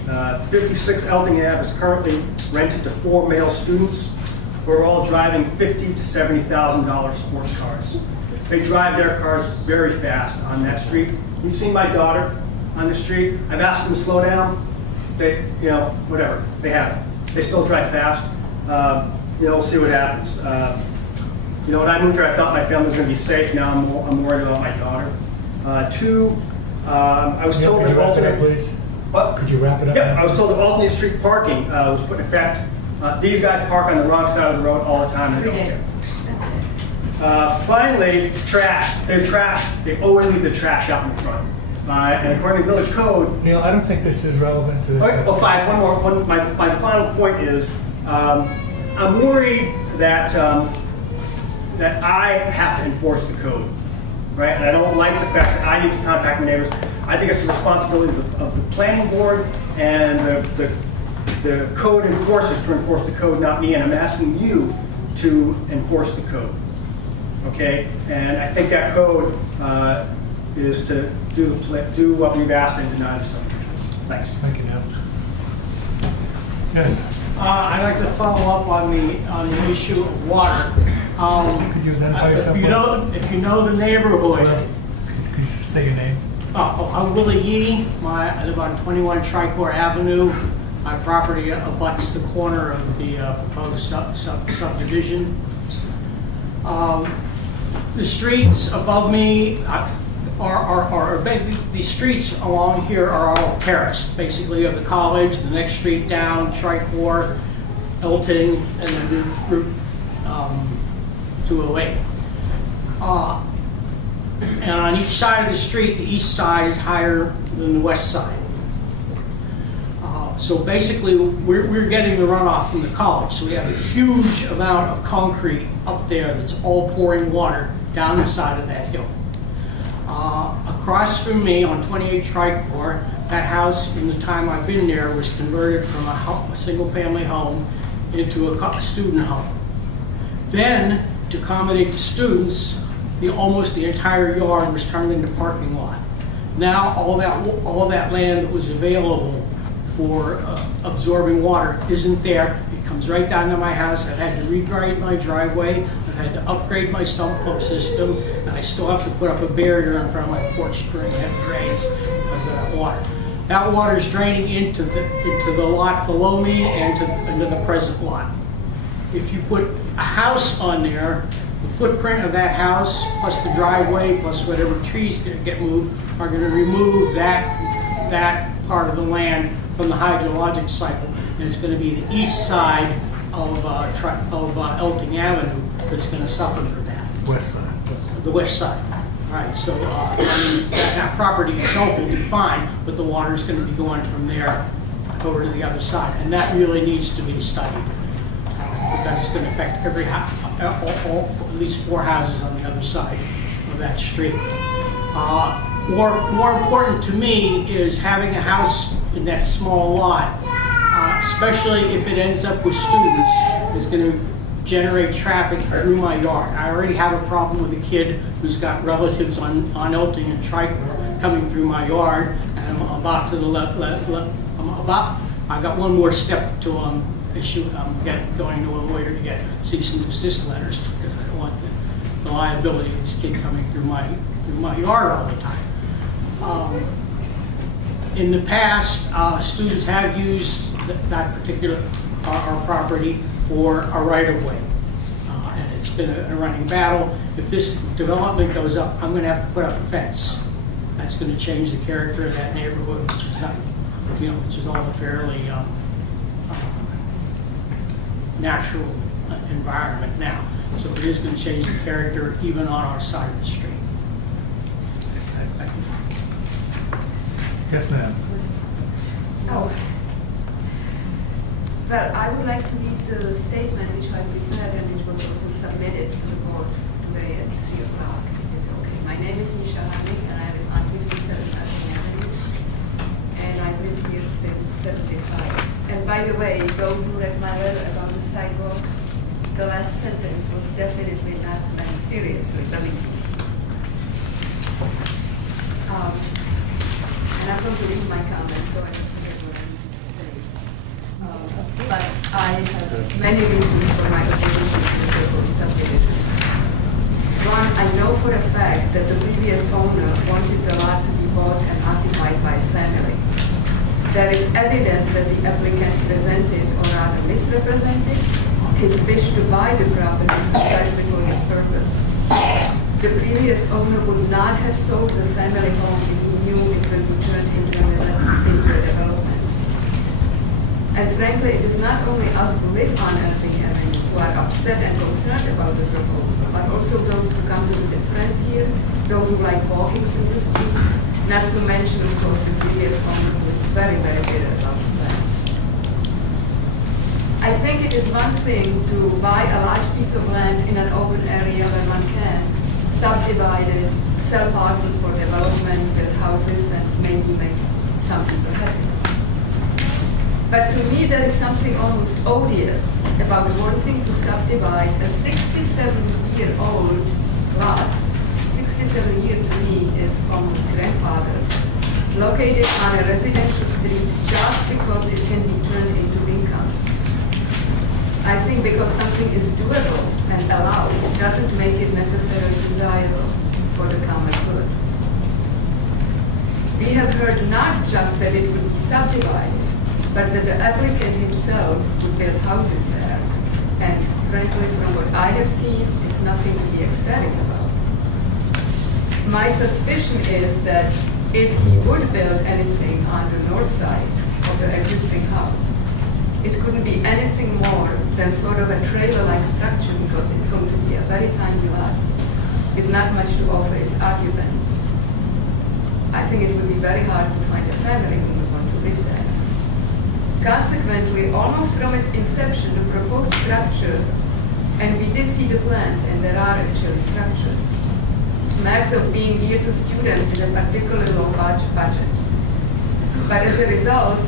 56 Elting Ave is currently rented to 4 male students who are all driving $50,000 to $70,000 sports cars. They drive their cars very fast on that street. You've seen my daughter on the street. I've asked them to slow down. They, whatever, they haven't. They still drive fast. We'll see what happens. When I moved here, I thought my family was going to be safe. Now I'm worried about my daughter. 2, I was told Could that you wrap it up, alternate. please? What? Could you wrap it up? Yeah, I was told that alternate street parking was put in effect. These guys park on the wrong side of the road all the time and they don't care. Finally, trash. They're trash. They always leave the trash out in the front. And according to village code, Neil, I don't think this is relevant to this. okay, well, fine. One more. My final point is, I'm worried that that I have to enforce the code, right? And I don't like the fact that I need to contact my neighbors. I think it's the responsibility of the planning board and the code enforcers to enforce the code, not me. And I'm asking you to enforce the code, okay? And I think that code is to do what we've asked and deny the subdivision. Thanks. Thank you, Neil. Yes. I'd like to follow up on the issue of water. Could you identify yourself? If you know the neighborhood, Could you say your name? I'm Willie Yee. I live on 21 Tricor Avenue. My property abuts the corner of the proposed subdivision. The streets above me the streets along here are all terraced. Basically, you have the college, the next street down, Tricor, Elton, and then the Route 208. And on each side of the street, the east side is higher than the west side. So basically, we're getting the runoff from the college. So we have a huge amount of concrete up there that's all pouring water down the side of that hill. Across from me on 28 Tricor, that house in the time I've been there was converted from a single-family home into a student home. Then, to accommodate the students, almost the entire yard was turned into parking lot. Now all that land that was available for absorbing water isn't there. It comes right down to my house. I've had to regrade my driveway. I've had to upgrade my sump pump system, and I still have to put up a barrier in front of my porch during heavy rains because of that water. That water is draining into the lot below me and into the present lot. If you put a house on there, the footprint of that house, plus the driveway, plus whatever trees get moved, are going to remove that part of the land from the hydrologic cycle. And it's going to be the east side of Elting Avenue that's going to suffer for that. West side. The west side. Right, so that property itself will be fine, but the water is going to be going from there over to the other side. And that really needs to be studied because it's going to affect every house, at least 4 houses on the other side of that street. More important to me is having a house in that small lot, especially if it ends up with students, is going to generate traffic through my yard. I already have a problem with a kid who's got relatives on Elting and Tricor coming through my yard, and I'm about to I got one more step to issue. I'm going to a lawyer to get cease and desist letters because I don't want the liability of this kid coming through my yard all the time. In the past, students have used that particular our property for a right-of-way, and it's been a running battle. If this development goes up, I'm going to have to put up a fence. That's going to change the character of that neighborhood, which is not, which is all a fairly natural environment now. So it is going to change the character even on our side of the street. Thank you. Yes, ma'am. Oh. Well, I would like to read the statement which I prepared and which was also submitted to the board today at 3 o'clock. It's okay. My name is Misha Hamik and I live on 57 Avenue. And I live here since 75. And by the way, those who read my letter about the sidewalks, the last sentence was definitely not very seriously, believe me. And I'm going to read my comments, so I don't forget what I need to say. But I have many reasons for my opposition to the proposed subdivision. One, I know for a fact that the previous owner wanted the lot to be bought and occupied by a family. There is evidence that the applicant presented, or rather misrepresented, his wish to buy the property precisely for this purpose. The previous owner would not have sold the family home if he knew it would be turned into an into a development. And frankly, it is not only us who live on Elting Avenue who are upset and concerned about the proposal, but also those who come to visit friends here, those who like walking through the street, not to mention, of course, the previous owner who is very, very bitter about the plan. I think it is one thing to buy a large piece of land in an open area where one can subdivide it, sell parcels for development, build houses, and maybe make some people happy. But to me, there is something almost odious about wanting to subdivide a 67-year-old lot. 67 years to me is almost grandfather, located on a residential street just because it can be turned into income. I think because something is doable and allowed doesn't make it necessarily desirable for the common good. We have heard not just that it would be subdivided, but that the applicant himself would build houses there. And frankly, from what I have seen, it's nothing to be ecstatic about. My suspicion is that if he would build anything on the north side of the existing house, it couldn't be anything more than sort of a trailer-like structure because it's going to be a very tiny lot with not much to offer its occupants. I think it would be very hard to find a family who would want to live there. Consequently, almost from its inception, the proposed structure, and we did see the plans, and there are actually structures, smacks of being geared to students with a particularly low budget. But as a result,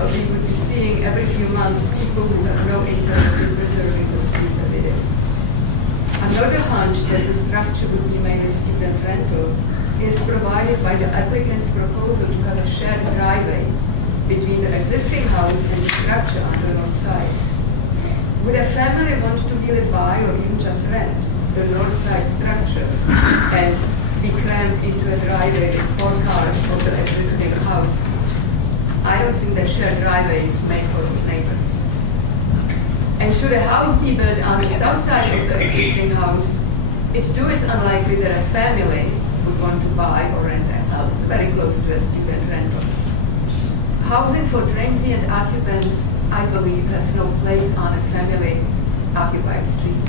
we would be seeing every few months people who have no interest in preserving the street as it is. Another hunch that the structure would be made a student rental is provided by the applicant's proposal to have a shared driveway between the existing house and the structure on the north side. Would a family want to build it by or even just rent the north side structure and be crammed into a driveway with 4 cars of the existing house? I don't think that shared driveway is made for neighbors. And should a house be built on the south side of the existing house, it too is unlikely that a family would want to buy or rent a house very close to a student rental. Housing for transient occupants, I believe, has no place on a family-occupied street.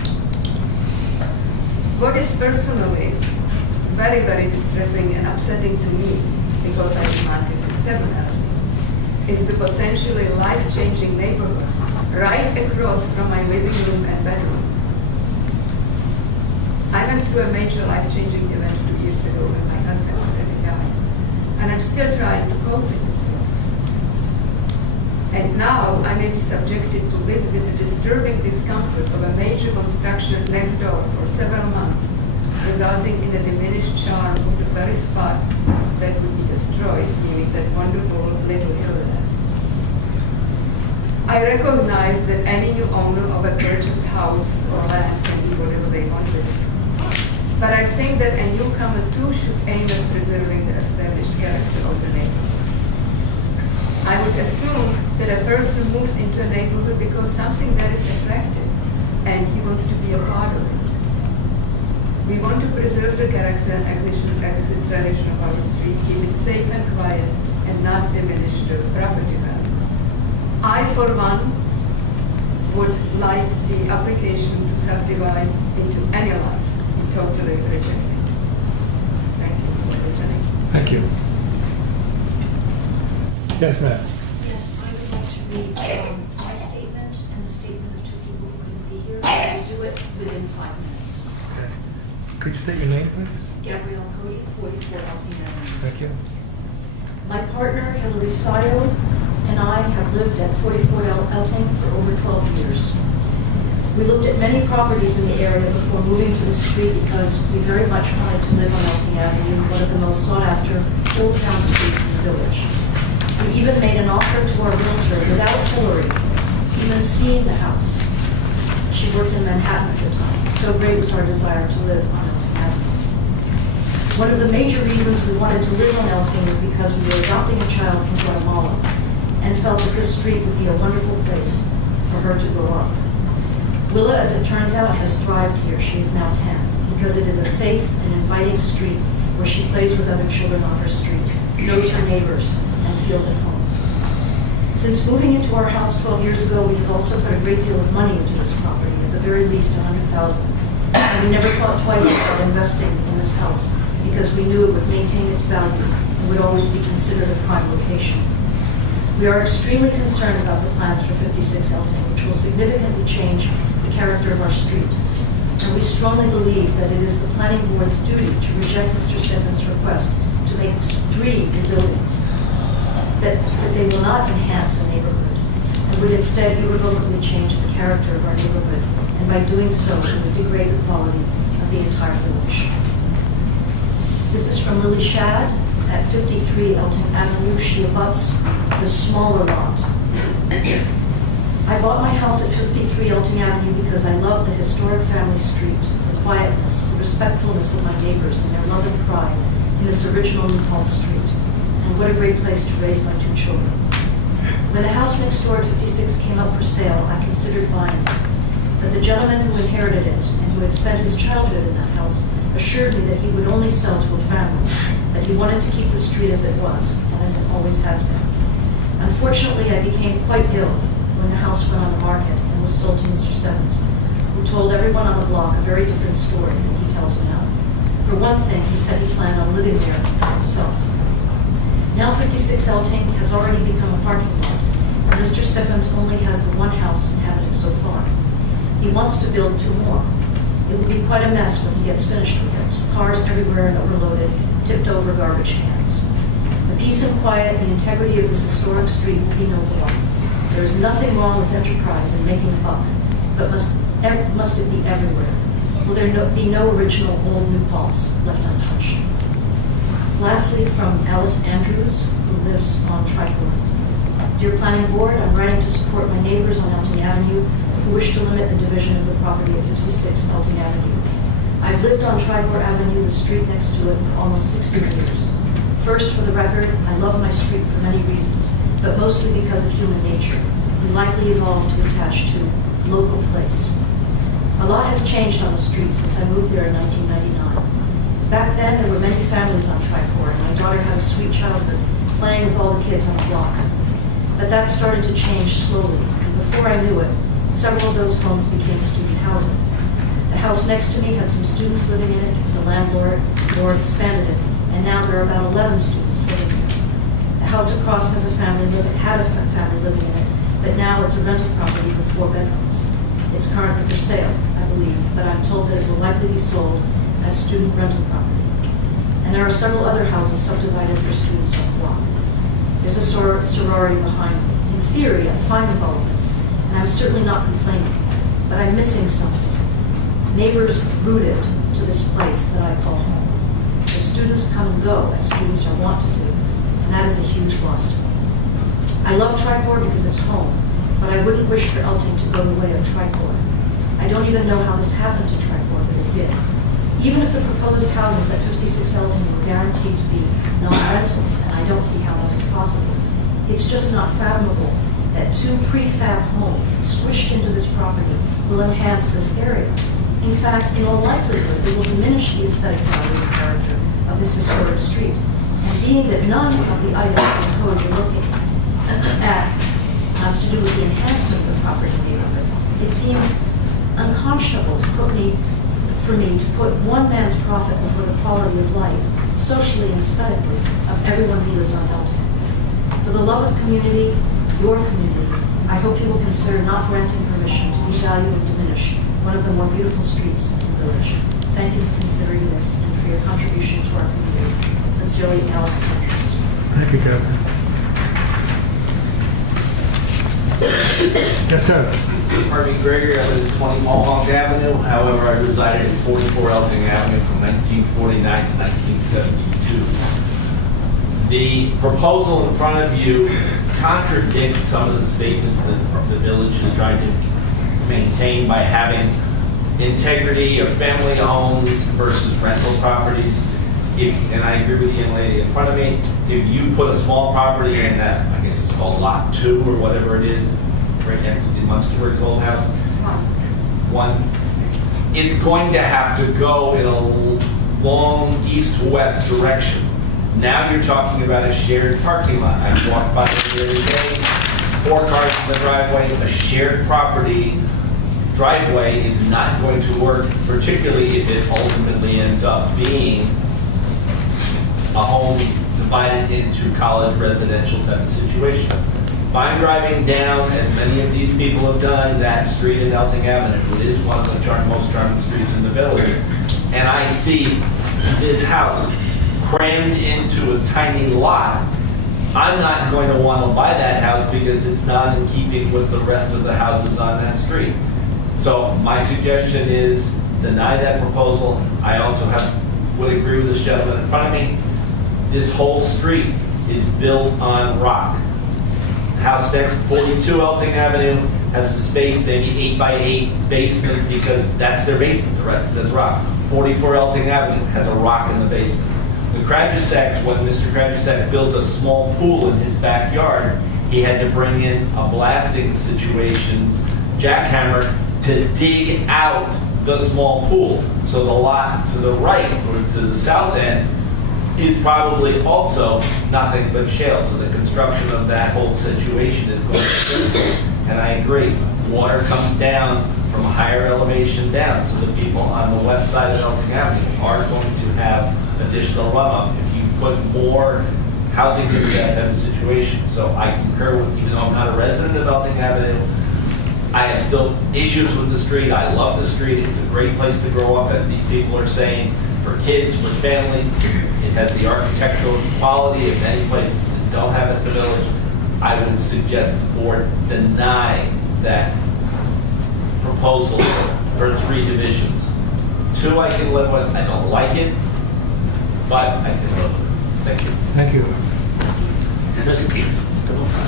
What is personally very, very distressing and upsetting to me, because I live on 57 is the potentially life-changing neighborhood right across from my living room and bedroom. I went through a major life-changing event 2 years ago when my husband suddenly died, and I'm still trying to cope with this. And now I may be subjected to live with the disturbing discomfort of a major construction next door for several months, resulting in a diminished charm of the very spot that would be destroyed, meaning that wonderful little hill there. I recognize that any new owner of a purchased house or land can do whatever they want with it. But I think that a newcomer too should aim at preserving the established character of the neighborhood. I would assume that a person moves into a neighborhood because something there is attractive and he wants to be a part of it. We want to preserve the character and exit tradition of our street, keep it safe and quiet, and not diminish the property value. I, for one, would like the application to subdivide into any lots be totally rejected. Thank you for listening. Thank you. Yes, ma'am. Yes, I would like to read my statement and the statement of 2 people who couldn't be here. I will do it within 5 minutes. Okay. Could you state your name, please? Gabrielle Cody, 44 Elting Avenue. Thank you. My partner, Hilary Sayo, and I have lived at 44 Elting for over 12 years. We looked at many properties in the area before moving to the street because we very much wanted to live on Elting Avenue, one of the most sought-after old town streets in the village. We even made an offer to our realtor without Hillary even seeing the house. She worked in Manhattan at the time. So great was our desire to live on Elting Avenue. One of the major reasons we wanted to live on Elting is because we were adopting a child from Guatemala and felt that this street would be a wonderful place for her to grow up. Willa, as it turns out, has thrived here. She is now 10 because it is a safe and inviting street where she plays with other children on her street, knows her neighbors, and feels at home. Since moving into our house 12 years ago, we have also put a great deal of money into this property, at the very least $100,000. And we never thought twice about investing in this house because we knew it would maintain its value and would always be considered a prime location. We are extremely concerned about the plans for 56 Elting, which will significantly change the character of our street. And we strongly believe that it is the planning board's duty to reject Mr. Steffen's request to make 3 new buildings, that they will not enhance a neighborhood, and would instead irrevocably change the character of our neighborhood, and by doing so, it would degrade the quality of the entire village. This is from Lily Shad at 53 Elton Avenue. She abuts the smaller lot. I bought my house at 53 Elton Avenue because I love the historic family street, the quietness, the respectfulness of my neighbors, and their love and pride in this original New Paltz street. And what a great place to raise my 2 children. When the house next door at 56 came up for sale, I considered buying it. But the gentleman who inherited it and who had spent his childhood in that house assured me that he would only sell to a family, that he wanted to keep the street as it was, and as it always has been. Unfortunately, I became quite ill when the house went on the market and was sold to Mr. Steffens, who told everyone on the block a very different story than he tells now. For one thing, he said he planned on living there himself. Now 56 Elting has already become a parking lot, and Mr. Steffens only has the 1 house inhabited so far. He wants to build 2 more. It will be quite a mess when he gets finished with it. Cars everywhere and overloaded, tipped over garbage cans. The peace and quiet, the integrity of this historic street will be no more. There is nothing wrong with enterprise and making a buck, but must it be everywhere? Will there be no original old New Paltz left untouched? Lastly, from Alice Andrews, who lives on Tricor. Dear Planning Board, I'm writing to support my neighbors on Elting Avenue who wish to limit the division of the property at 56 Elting Avenue. I've lived on Tricor Avenue, the street next to it, for almost 16 years. First, for the record, I love my street for many reasons, but mostly because of human nature. We likely evolved to attach to local place. A lot has changed on the street since I moved there in 1999. Back then, there were many families on Tricor, and my daughter had a sweet childhood, playing with all the kids on the block. But that started to change slowly, and before I knew it, several of those homes became student housing. The house next to me had some students living in it, the landlord expanded it, and now there are about 11 students living there. The house across had a family living in it, but now it's a rental property with 4 bedrooms. It's currently for sale, I believe, but I'm told that it will likely be sold as student rental property. And there are several other houses subdivided for students on the block. There's a sorority behind me. In theory, I'm fine with all of this, and I'm certainly not complaining, but I'm missing something. Neighbors rooted to this place that I call home. The students come and go, as students are wont to do, and that is a huge loss to me. I love Tricor because it's home, but I wouldn't wish for Elting to go the way of Tricor. I don't even know how this happened to Tricor, but it did. Even if the proposed houses at 56 Elton were guaranteed to be non-rentals, and I don't see how that is possible, it's just not fathomable that 2 prefab homes squished into this property will enhance this area. In fact, in all likelihood, it will diminish the aesthetic value and character of this historic street. And being that none of the items in the code you're looking at has to do with the enhancement of the property neighborhood, it seems unconscionable for me to put one man's profit before the quality of life, socially and aesthetically, of everyone who lives on Elton. For the love of community, your community, I hope you will consider not granting permission to devalue and diminish one of the more beautiful streets in the village. Thank you for considering this and for your contribution to our community. Sincerely, Alice Andrews. Thank you, Captain. Yes, sir. Harvey Gregory, I live at 20 Mohawk Avenue. However, I resided at 44 Elting Avenue from 1949 to 1972. The proposal in front of you contradicts some of the statements that the village is trying to maintain by having integrity of family homes versus rental properties. And I agree with the young lady in front of me, if you put a small property in that, I guess it's called Lot 2 or whatever it is, right next to the Munsterberg's old house, it's going to have to go in a long east-west direction. Now you're talking about a shared parking lot. I walked by it the other day, 4 cars in the driveway, a shared property driveway is not going to work, particularly if it ultimately ends up being a home divided into college residential type of situation. If I'm driving down, as many of these people have done, that street in Elting Avenue, it is one of the most charming streets in the village, and I see this house crammed into a tiny lot, I'm not going to want to buy that house because it's not in keeping with the rest of the houses on that street. So my suggestion is deny that proposal. I also would agree with this gentleman in front of me. This whole street is built on rock. The house next, 42 Elting Avenue, has a space, maybe 8x8 basement because that's their basement. The rest is rock. 44 Elting Avenue has a rock in the basement. The Krajiceks, when Mr. Krajicek built a small pool in his backyard, he had to bring in a blasting situation, jackhammer, to dig out the small pool. So the lot to the right, or to the south end, is probably also nothing but shale. So the construction of that whole situation is going to be, and I agree, water comes down from a higher elevation down, so the people on the west side of Elting Avenue are going to have additional runoff if you put more housing into that type of situation. So I concur with, even though I'm not a resident of Elting Avenue, I have still issues with the street. I love the street. It's a great place to grow up, as these people are saying, for kids, for families. It has the architectural quality of many places that don't have it in the village. I would suggest the board deny that proposal for 3 divisions. 2 I can live with. I don't like it, but I can live with it. Thank you. Thank you.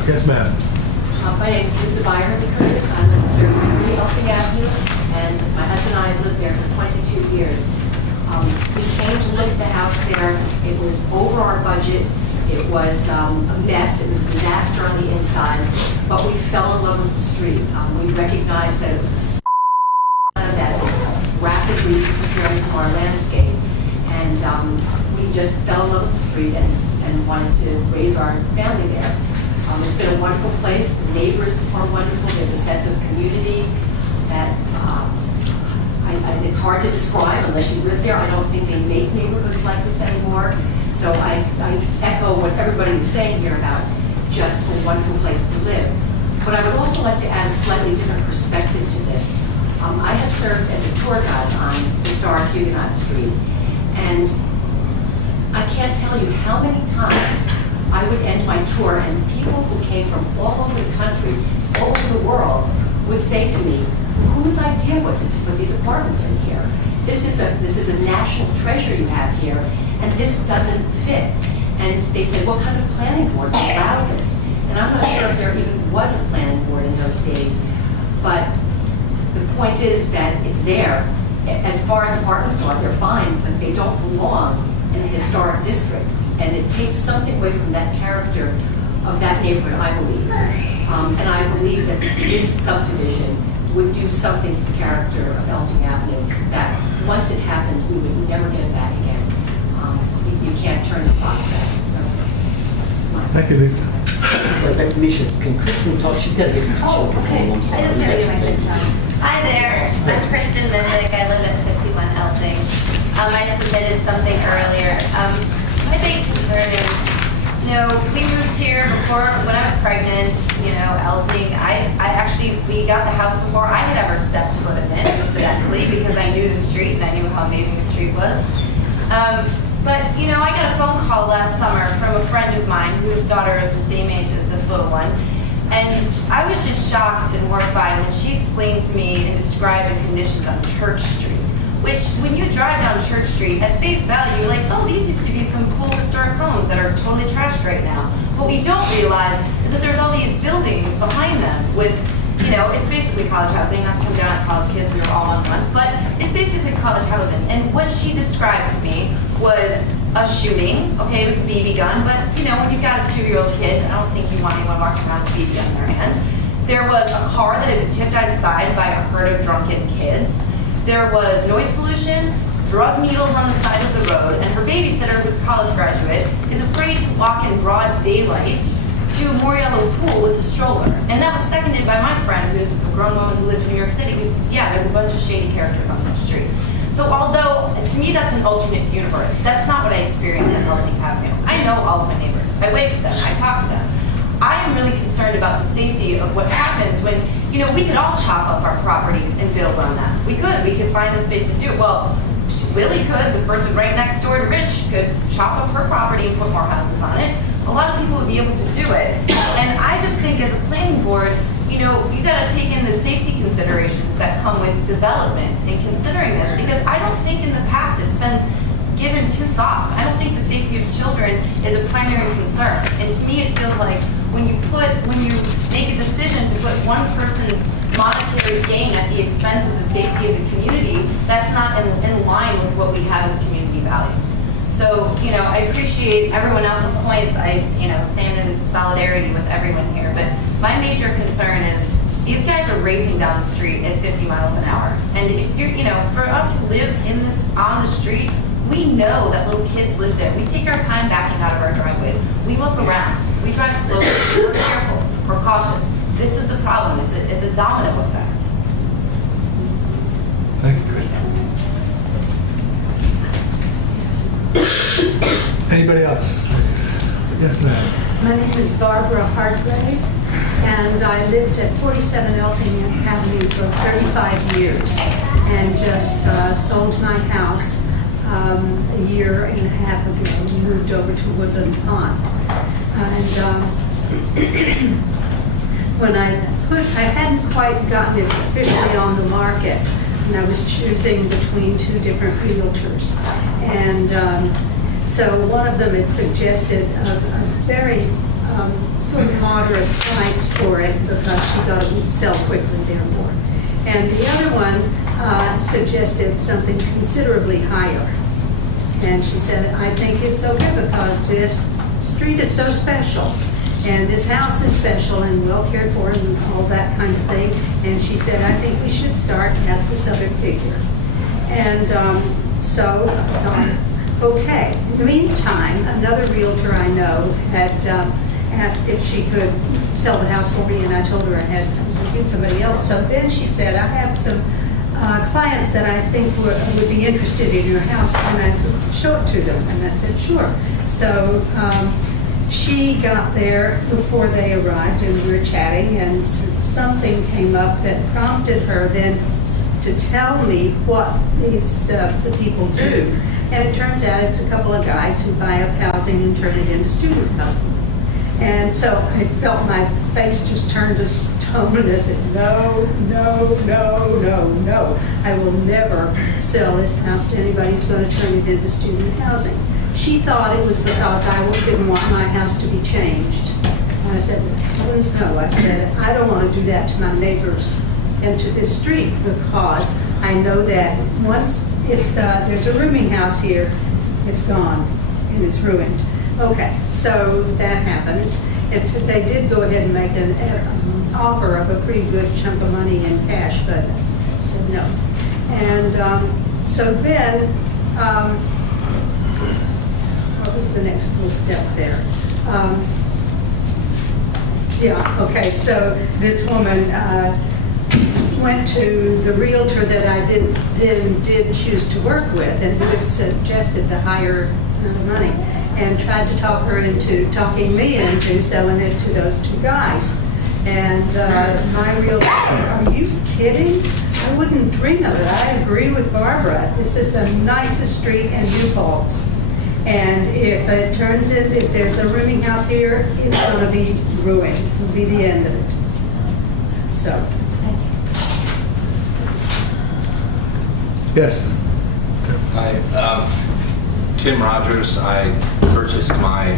Yes, ma'am. My name is Lisa Byron Curtis. I live at 33 Elting Avenue, and my husband and I have lived there for 22 years. We came to look at the house there. It was over our budget. It was a mess. It was a disaster on the inside, but we fell in love with the street. We recognized that it was a that was rapidly disappearing from our landscape, and we just fell in love with the street and wanted to raise our family there. It's been a wonderful place. The neighbors are wonderful. There's a sense of community that it's hard to describe unless you live there. I don't think they make neighborhoods like this anymore. So I echo what everybody is saying here about just a wonderful place to live. But I would also like to add a slightly different perspective to this. I have served as a tour guide on historic Huguenot Street, and I can't tell you how many times I would end my tour and people who came from all over the country, all over the world, would say to me, whose idea was it to put these apartments in here? This is a national treasure you have here, and this doesn't fit. And they said, what kind of planning board allowed this? And I'm not sure if there even was a planning board in those days, but the point is that it's there. As far as apartments go, they're fine, but they don't belong in a historic district. And it takes something away from that character of that neighborhood, I believe. And I believe that this subdivision would do something to the character of Elting Avenue that once it happened, we would never get it back again. You can't turn the clock back. So that's my Thank you, Lisa. Misha, can Kristen talk? She's got to get these children Okay. home. I'm I sorry. just gotta get my kids done. Hi there, I'm Kristen Missick. I live at 51 Elting. I submitted something earlier. My big concern is, we moved here before, when I was pregnant, Elting. We got the house before I had ever stepped foot in it, incidentally, because I knew the street and I knew how amazing the street was. But I got a phone call last summer from a friend of mine whose daughter is the same age as this little one. And I was just shocked and horrified when she explained to me and described the conditions on Church Street. Which, when you drive down Church Street, at face value, you're like, oh, these used to be some cool historic homes that are totally trashed right now. What we don't realize is that there's all these buildings behind them with, it's basically college housing, not to come down on college kids, we were all on once, but it's basically college housing. And what she described to me was a shooting, okay, it was a BB gun, but, when you've got a 2-year-old kid, I don't think you want anyone walking around with a BB gun in their hand. There was a car that had been tipped outside by a herd of drunken kids. There was noise pollution, drug needles on the side of the road, and her babysitter, who's a college graduate, is afraid to walk in broad daylight to a more yellow pool with a stroller. And that was seconded by my friend, who's a grown woman who lives in New York City, who said, yeah, there's a bunch of shady characters on that street. So although, to me, that's an alternate universe, that's not what I experienced at Elting Avenue. I know all of my neighbors. I wave to them. I talk to them. I am really concerned about the safety of what happens when, we could all chop up our properties and build on that. We could find the space to do it. Well, Willie could, the person right next door to Rich could chop up her property and put more houses on it. A lot of people would be able to do it. And I just think as a planning board, you got to take in the safety considerations that come with development and considering this, because I don't think in the past it's been given two thoughts. I don't think the safety of children is a primary concern. And to me, it feels like when you make a decision to put one person's monetary gain at the expense of the safety of the community, that's not in line with what we have as community values. So, I appreciate everyone else's points. I, stand in solidarity with everyone here. But my major concern is these guys are racing down the street at 50 miles an hour. And if you're, for us who live on the street, we know that little kids live there. We take our time backing out of our driveways. We look around. We drive slowly. We're careful. We're cautious. This is the problem. It's a domino effect. Thank you, Kristen. Anybody else? Yes, Lisa. My name is Barbara Hargrave, and I lived at 47 Elting Avenue for 35 years and just sold my house a year and a half ago. We moved over to Woodland Pond. And when I hadn't quite gotten it officially on the market, and I was choosing between two different realtors. And so one of them had suggested a very sort of moderate price for it because she thought it would sell quickly, therefore. And the other one suggested something considerably higher. And she said, I think it's okay because this street is so special. And this house is special and well cared for and all that kind of thing. And she said, I think we should start at this other figure. And so I thought, okay. In the meantime, another realtor I know had asked if she could sell the house for me, and I told her I was looking at somebody else. So then she said, I have some clients that I think would be interested in your house, and I'd show it to them. And I said, sure. So she got there before they arrived, and we were chatting, and something came up that prompted her then to tell me what the people do. And it turns out it's a couple of guys who buy up housing and turn it into student housing. And so I felt my face just turn to stone, and I said, no, no, no, no, no. I will never sell this house to anybody who's going to turn it into student housing. She thought it was because I didn't want my house to be changed. And I said, heavens no. I said, I don't want to do that to my neighbors and to this street because I know that once there's a rooming house here, it's gone and it's ruined. Okay, so that happened. They did go ahead and make an offer of a pretty good chunk of money in cash, but I said no. And so then, what was the next little step there? Okay, so this woman went to the realtor that I did choose to work with and who had suggested the higher money, and tried to talking me into selling it to those two guys. And my realtor said, are you kidding? I wouldn't dream of it. I agree with Barbara. This is the nicest street in New Paltz. And if it turns in, if there's a rooming house here, it's going to be ruined. It'll be the end of it. So, thank you. Yes. Hi, Tim Rogers. I purchased my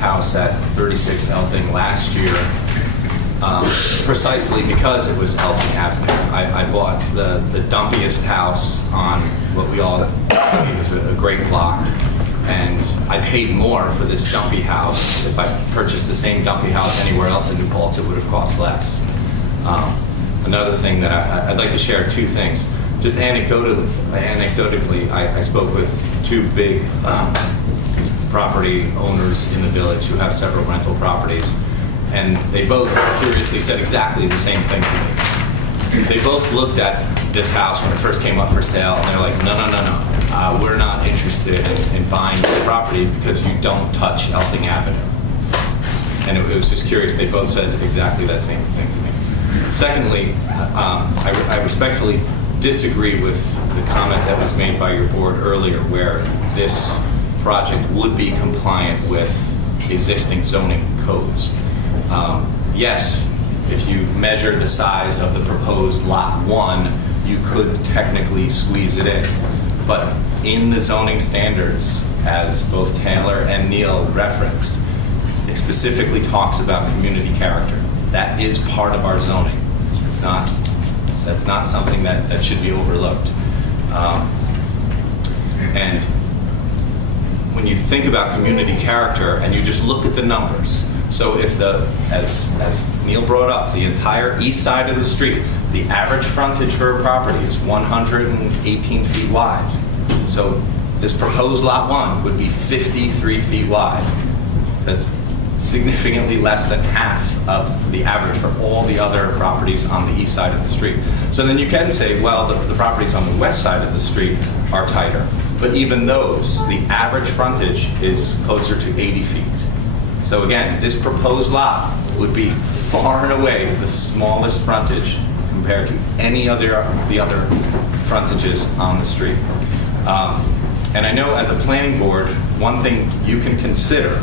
house at 36 Elting last year precisely because it was Elting Avenue. I bought the dumpiest house on what we all think is a great block. And I paid more for this dumpy house. If I purchased the same dumpy house anywhere else in New Paltz, it would have cost less. Another thing that I'd like to share, two things. Just anecdotally, I spoke with two big property owners in the village who have several rental properties, and they both curiously said exactly the same thing to me. They both looked at this house when it first came up for sale, and they're like, no, we're not interested in buying this property because you don't touch Elting Avenue. And it was just curious, they both said exactly that same thing to me. Secondly, I respectfully disagree with the comment that was made by your board earlier where this project would be compliant with existing zoning codes. Yes, if you measure the size of the proposed Lot 1, you could technically squeeze it in. But in the zoning standards, as both Taylor and Neil referenced, it specifically talks about community character. That is part of our zoning. That's not something that should be overlooked. And when you think about community character and you just look at the numbers, so if as Neil brought up, the entire east side of the street, the average frontage for a property is 118 feet wide. So this proposed Lot 1 would be 53 feet wide. That's significantly less than half of the average for all the other properties on the east side of the street. So then you can say, well, the properties on the west side of the street are tighter. But even those, the average frontage is closer to 80 feet. So again, this proposed lot would be far and away the smallest frontage compared to any other the other frontages on the street. And I know as a planning board, one thing you can consider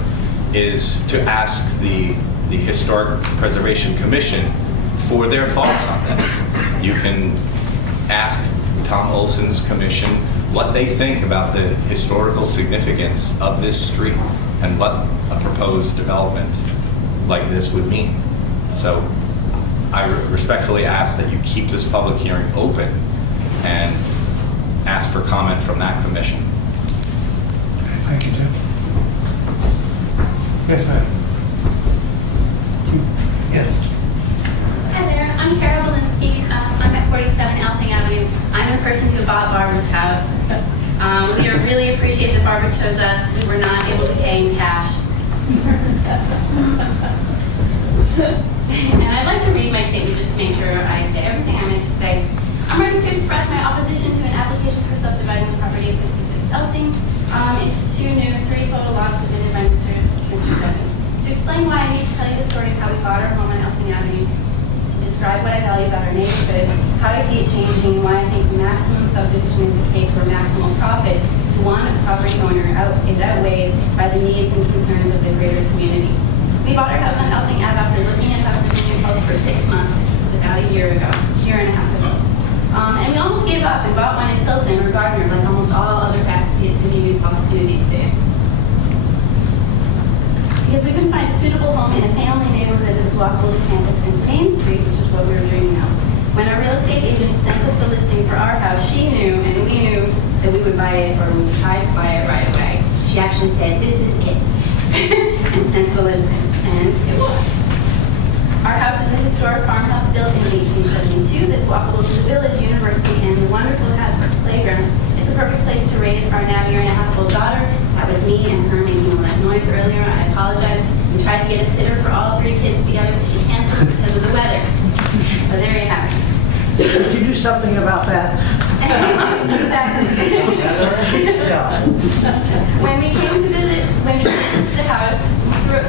is to ask the Historic Preservation Commission for their thoughts on this. You can ask Tom Olson's commission what they think about the historical significance of this street and what a proposed development like this would mean. So I respectfully ask that you keep this public hearing open and ask for comment from that commission. Thank you, Jim. Yes, ma'am. Yes. Hi there, I'm Carol Walensky. I'm at 47 Elting Avenue. I'm the person who bought Barbara's house. We really appreciate that Barbara chose us. We were not able to pay in cash. And I'd like to read my statement just to make sure I say everything I meant to say. I'm ready to express my opposition to an application for subdividing the property of 56 Elting into two new, 3 total lots submitted by Mr. Stebbins. To explain why I need to tell you the story of how we bought our home on Elting Avenue, to describe what I value about our neighborhood, how I see it changing, and why I think maximum subdivision is a case where maximum profit to one property owner is outweighed by the needs and concerns of the greater community. We bought our house on Elting Ave after looking at houses in New Paltz for 6 months. This was about a year and a half ago. And we almost gave up and bought one in Tilson or Gardner, like almost all other faculties who need New Paltz do these days. Because we couldn't find a suitable home in a family neighborhood that was walkable to campus and to Main Street, which is what we were dreaming of. When our real estate agent sent us the listing for our house, she knew, and we knew, that we would buy it or we would try to buy it right away. She actually said, "This is it," and sent the listing, and it was. Our house is a historic farmhouse built in 1872 that's walkable to the village, university, and the wonderful Hasbrook playground. It's a perfect place to raise our now year-and-a-half-old daughter. That was me and her making all that noise earlier. I apologize. We tried to get a sitter for all 3 kids together, but she canceled because of the weather. So there you have it. Did you do something about that? Exactly. When we came to visit the house,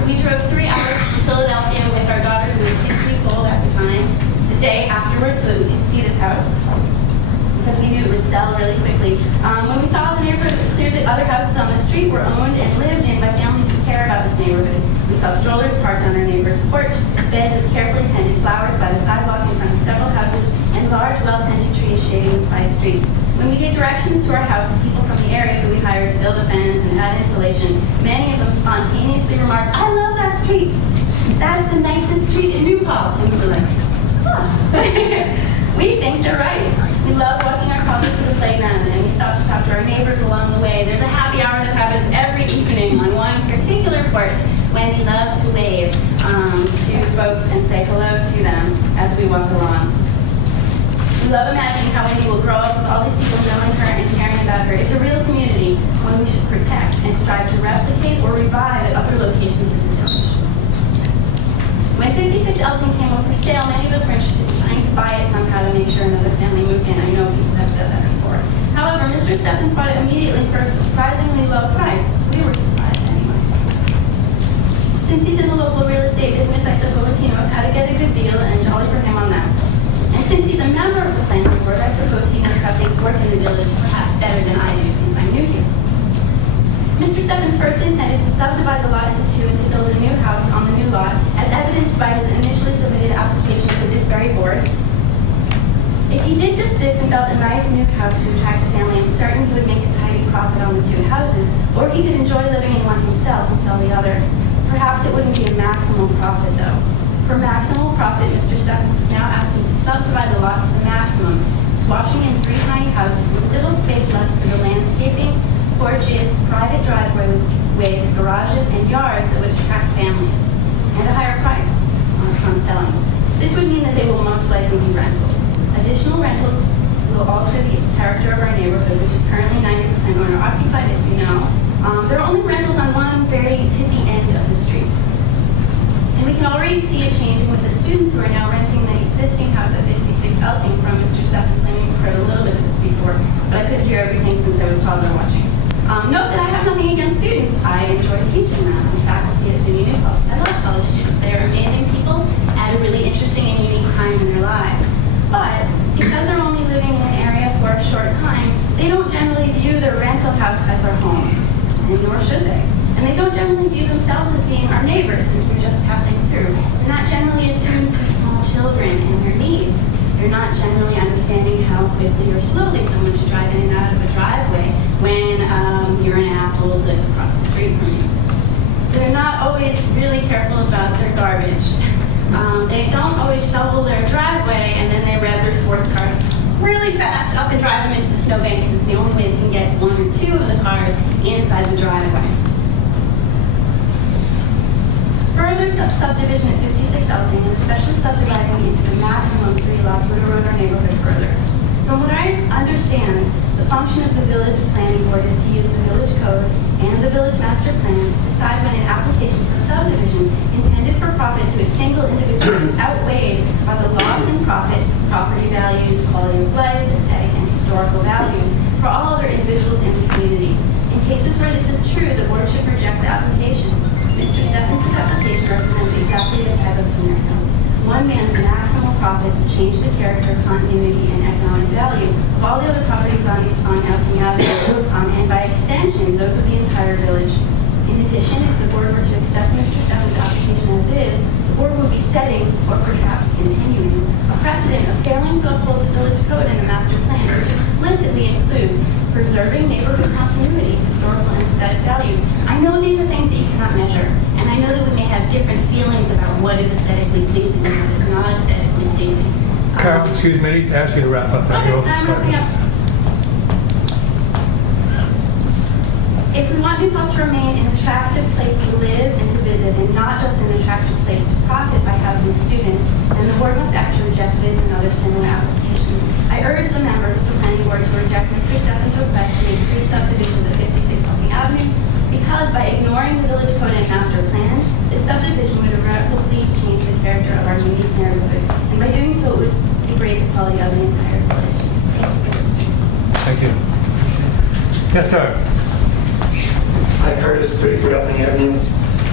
we drove 3 hours to Philadelphia with our daughter, who was 6 weeks old at the time, the day afterwards, so that we could see this house, because we knew it would sell really quickly. When we saw the neighborhood, it was clear that other houses on the street were owned and lived in by families who care about this neighborhood. We saw strollers parked on our neighbor's porch, beds of carefully tended flowers by the sidewalk in front of several houses, and large, well-tended trees shading by the street. When we gave directions to our house to people from the area who we hired to build a fence and add insulation, many of them spontaneously remarked, "I love that street. That's the nicest street in New Paltz." And we were like, huh. We think they're right. We love walking our colleagues to the playground, and we stop to talk to our neighbors along the way. There's a happy hour that happens every evening on one particular porch. Wendy loves to wave to folks and say hello to them as we walk along. We love imagining how Wendy will grow up with all these people knowing her and caring about her. It's a real community, one we should protect and strive to replicate revive at other locations in the village. When 56 Elton came up for sale, many of us were interested in trying to buy it somehow to make sure another family moved in. I know people have said that before. However, Mr. Stephens bought it immediately for a surprisingly low price. We were surprised anyway. Since he's in the local real estate business, I suppose he knows how to get a good deal, and jolly for him on that. And since he's a member of the planning board, I suppose he knows how things work in the village perhaps better than I do since I'm new here. Mr. Stephens first intended to subdivide the lot into two and to build a new house on the new lot, as evidenced by his initially submitted application to this very board. If he did just this and built a nice new house to attract a family, I'm certain he would make a tidy profit on the two houses, or he could enjoy living in one himself and sell the other. Perhaps it wouldn't be a maximum profit, though. For maximal profit, Mr. Stephens is now asking to subdivide the lot to the maximum, squashing in three tiny houses with little space left for the landscaping, porches, private driveways, garages, and yards that would attract families, and a higher price on selling. This would mean that they will most likely be rentals. Additional rentals will alter the character of our neighborhood, which is currently 90% owner-occupied, as you know. There are only rentals on one very tippy end of the street. And we can already see it changing with the students who are now renting the existing house at 56 Elting from Mr. Stephens. I mean, we've heard a little bit of this before, but I couldn't hear everything since I was toddler watching. Note that I have nothing against students. I enjoy teaching them. I'm faculty at SUNY New Paltz. I love college students. They are amazing people at a really interesting and unique time in their lives. But because they're only living in an area for a short time, they don't generally view their rental house as their home, and nor should they. And they don't generally view themselves as being our neighbors since they're just passing through. They're not generally attuned to small children and their needs. They're not generally understanding how quickly or slowly someone should drive in and out of a driveway when you're an apple lives across the street from you. They're not always really careful about their garbage. They don't always shovel their driveway and then they rev their sports cars really fast up and drive them into the snowbank because it's the only way they can get one or two of the cars inside the driveway. Further subdivision at 56 Elting, and especially subdividing into the maximum 3 lots, would erode our neighborhood further. From what I understand, the function of the village planning board is to use the village code and the village master plan to decide when an application for subdivision intended for profit to a single individual is outweighed by the loss in profit, property values, quality of life, aesthetic, and historical values for all other individuals in the community. In cases where this is true, the board should reject the application. Mr. Stephens' application represents exactly this type of scenario. One man's maximal profit would change the character, continuity, and economic value of all the other properties on Elting Avenue, and by extension, those of the entire village. In addition, if the board were to accept Mr. Stephens' application as is, the board would be setting, or perhaps continuing, a precedent of failing to uphold the village code and the master plan, which explicitly includes preserving neighborhood continuity, historical and aesthetic values. I know these are things that you cannot measure, and I know that we may have different feelings about what is aesthetically pleasing and what is not aesthetically pleasing. Carol, excuse me, I need to ask you to wrap up. Okay, You're over I'm 5 wrapping up. minutes. If we want New Paltz to remain an attractive place to live and to visit, and not just an attractive place to profit by housing students, then the board must act to reject this and other similar applications. I urge the members of the planning board to reject Mr. Stephens' request to make 3 subdivisions at 56 Elting Avenue, because by ignoring the village code and master plan, this subdivision would irrevocably change the character of our unique neighborhood, and by doing so, it would degrade the quality of the entire village. Thank you. Yes, sir. Hi, Curtis, 34 Elting Avenue.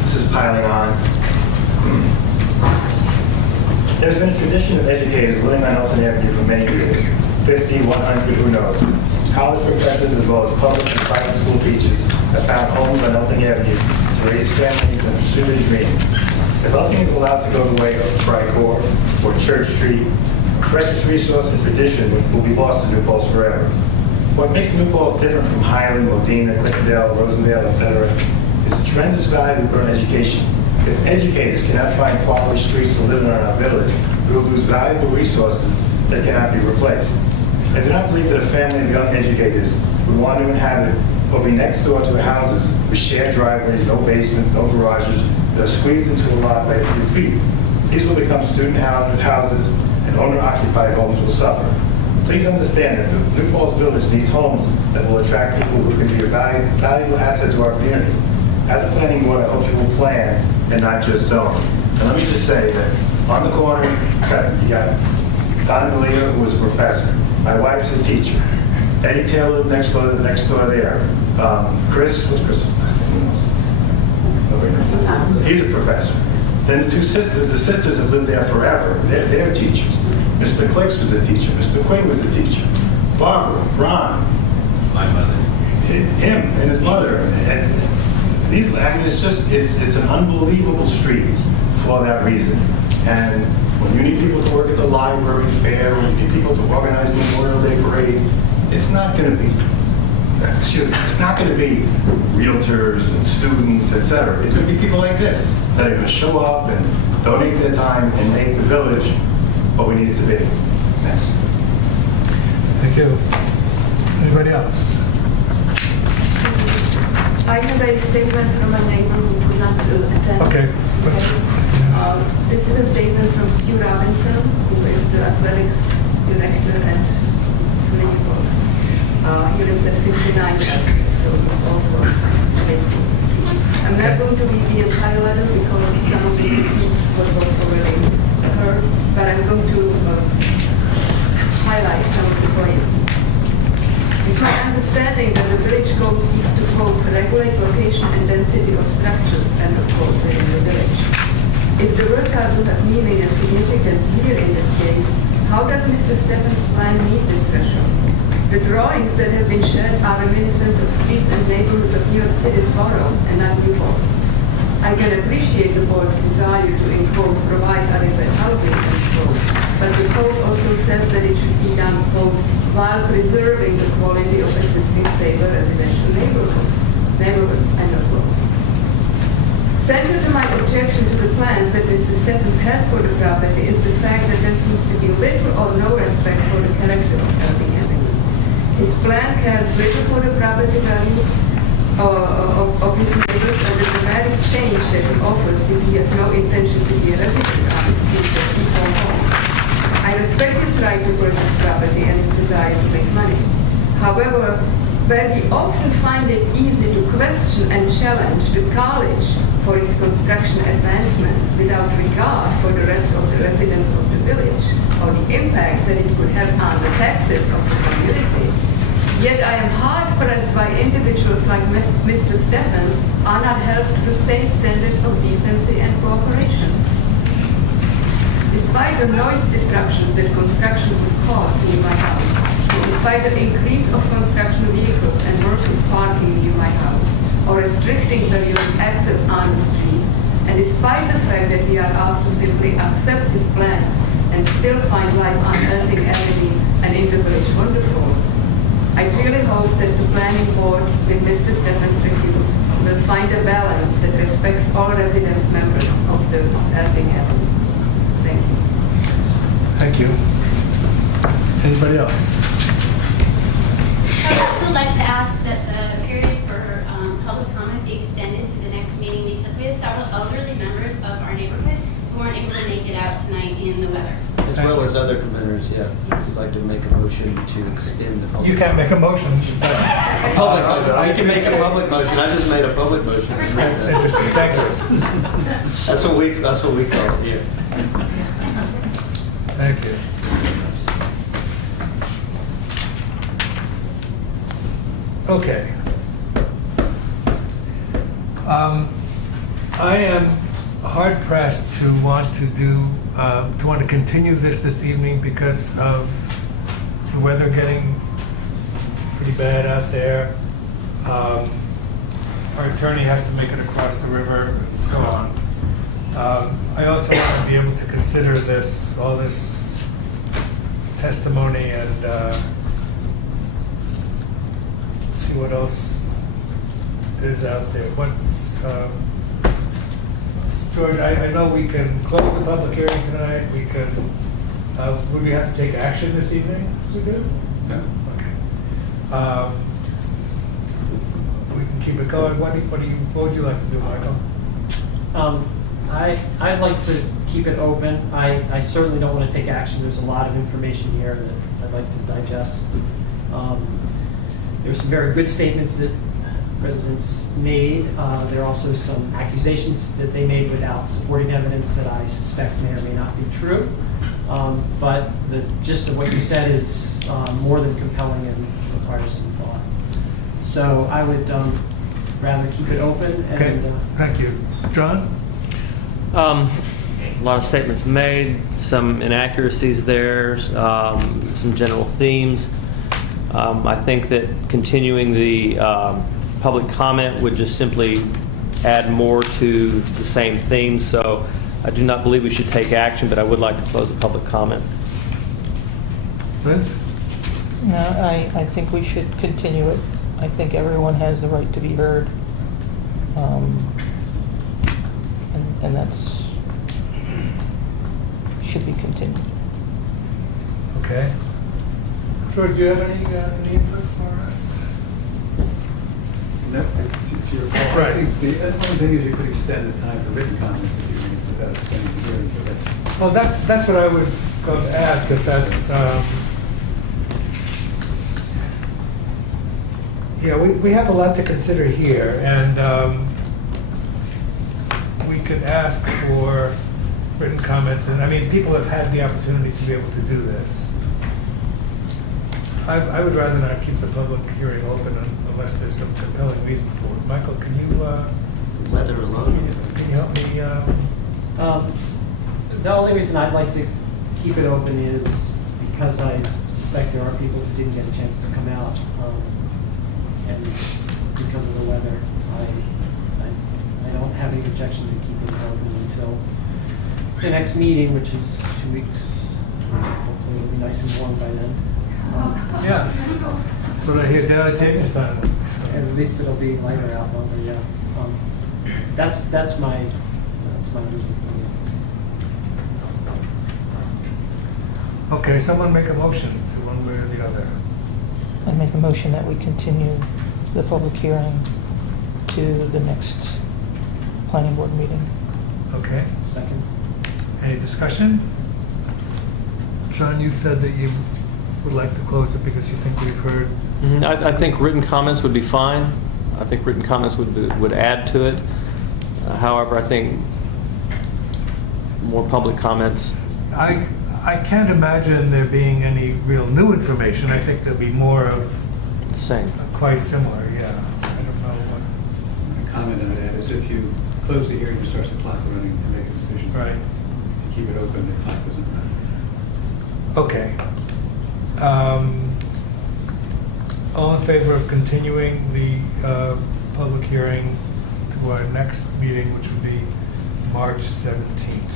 This is piling on. There's been a tradition of educators living on Elton Avenue for many years, 50, 100, who knows. College professors as well as public and private school teachers have found homes on Elton Avenue to raise families and pursue their dreams. If Elton is allowed to go the way of Tricor or Church Street, precious resource and tradition will be lost to New Paltz forever. What makes New Paltz different from Highland, Modena, Clintondale, Rosendale, etc., is the tremendous value we put on education. If educators cannot find quality streets to live in our village, we will lose valuable resources that cannot be replaced. I do not believe that a family of young educators would want to inhabit or be next door to houses with shared driveways, no basements, no garages, that are squeezed into a lot by a few feet. These will become student houses, and owner-occupied homes will suffer. Please understand that the New Paltz Village needs homes that will attract people who can be a valuable asset to our community. as a planning board, I hope you will plan and not just zone. And let me just say that on the corner, you got Don DeLeo, who was a professor. My wife's a teacher. Eddie Taylor next door there. Chris, what's Chris's last name? He's a professor. Then the sisters have lived there forever. They're teachers. Mr. Clicks was a teacher. Mr. Quinn was a teacher. Barbara, Ron. My mother. Him and his mother. And these, I mean, it's an unbelievable street for that reason. And when you need people to work at the library fair, when you need people to organize the Memorial Day parade, it's not going to be realtors and students, etc. It's going to be people like this that are going to show up and donate their time and make the village what we need it to be. Thanks. Thank you. Anybody else? I have a statement from a neighbor who could not attend. Okay. This is a statement from Stu Robinson, who is the athletics director at Sweeney Post. He lives at 59, so he's also based in the street. I'm not going to read the entire letter because some of the repeats was already heard, but I'm going to highlight some of the points. It's my understanding that the village code seeks to, quote, regulate location and density of structures, end of quote, within the village. If the words are to have meaning and significance here in this case, how does Mr. Steffens' plan meet this threshold? The drawings that have been shared are reminiscence of streets and neighborhoods of New York City's boroughs and not new boroughs. I can appreciate the board's desire to, in quote, provide adequate housing, end quote, but the code also says that it should be done, quote, while preserving the quality of existing stable residential neighborhoods, end of quote. Central to my objection to the plans that Mr. Steffens has for the property is the fact that there seems to be little or no respect for the character of Irving Avenue. His plan cares little for the property value of his neighbors or the dramatic change that he offers since he has no intention to be a resident on the street that he owns. I respect his right to purchase property and his desire to make money. However, where we often find it easy to question and challenge the college for its construction advancements without regard for the rest of the residents of the village or the impact that it would have on the taxes of the community, yet I am hard-pressed by individuals like Mr. Steffens are not held to the same standard of decency and cooperation. Despite the noise disruptions that construction would cause near my house, despite the increase of construction vehicles and workers parking near my house, or restricting the access on the street, and despite the fact that we are asked to simply accept his plans and still find life on Irving Avenue and in the village wonderful, I really hope that the planning board, with Mr. Steffens' reviews, will find a balance that respects all residents members of the Irving Avenue. Thank you. Thank you. Anybody else? I would also like to ask that the period for public comment be extended to the next meeting because we have several elderly members of our neighborhood who weren't able to make it out tonight in the weather. As well as other commenters, yeah. I'd like to make a motion to extend the public. You can't make a motion. A public motion. I can make a public motion. I just made a public motion. That's interesting. Thank you. That's what we call it here. Thank you. Okay. I am hard pressed to want to continue this evening because of the weather getting pretty bad out there. Our attorney has to make it across the river and so on. I also want to be able to consider all this testimony and see what else is out there. George, I know we can close the public hearing tonight. We can, would we have to take action this evening? We do? Yeah. Okay. We can keep it going. What would you like to do, Michael? I'd like to keep it open. I certainly don't want to take action. There's a lot of information here that I'd like to digest. There's some very good statements that residents made. There are also some accusations that they made without supporting evidence that I suspect may or may not be true. But the gist of what you said is more than compelling and requires some thought. So I would rather keep it open. Okay, And, thank you. John? A lot of statements made, some inaccuracies there, some general themes. I think that continuing the public comment would just simply add more to the same theme. So I do not believe we should take action, but I would like to close the public comment. Liz? No, I think we should continue it. I think everyone has the right to be heard. And that's, should be continued. Okay. George, do you have any input for us? No, it's your call. Right. I think the one thing is you could extend the time for written comments if you want without extending the hearing, but that's... Well, that's what I was going to ask, if that's, yeah, we have a lot to consider here, and we could ask for written comments, and I mean, people have had the opportunity to be able to do this. I would rather not keep the public hearing open unless there's some compelling reason for it. Michael, can you, Weather alone. can you help me? the only reason I'd like to keep it open is because I suspect there are people who didn't get a chance to come out. And because of the weather, I don't have any objection to keeping it open until the next meeting, which is 2 weeks. Hopefully it'll be nice and warm by then. Yeah. So I hear down at Satan's time. And at least it'll be lighter out longer, yeah. That's my reason. Okay, someone make a motion to one way or the other. I'd make a motion that we continue the public hearing to the next planning board meeting. Okay. Second. Any discussion? John, you said that you would like to close it because you think we've heard. I think written comments would be fine. I think written comments would add to it. However, I think more public comments. I can't imagine there being any real new information. I think there'll be more of The same. quite similar, yeah. I don't know what. A comment on that is if you close the hearing, it starts the clock running to make a decision. Right. If you keep it open, the clock doesn't run. Okay. All in favor of continuing the public hearing to our next meeting, which would be March 17th?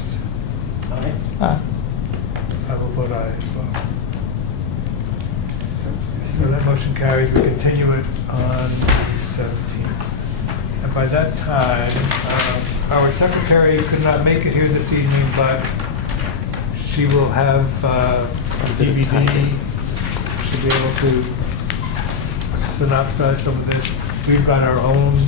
Aye. I will vote aye as well. So that motion carries. We continue it on the 17th. And by that time, our secretary could not make it here this evening, but she will have DVD. She'll be able to synopsize some of this. We've got our own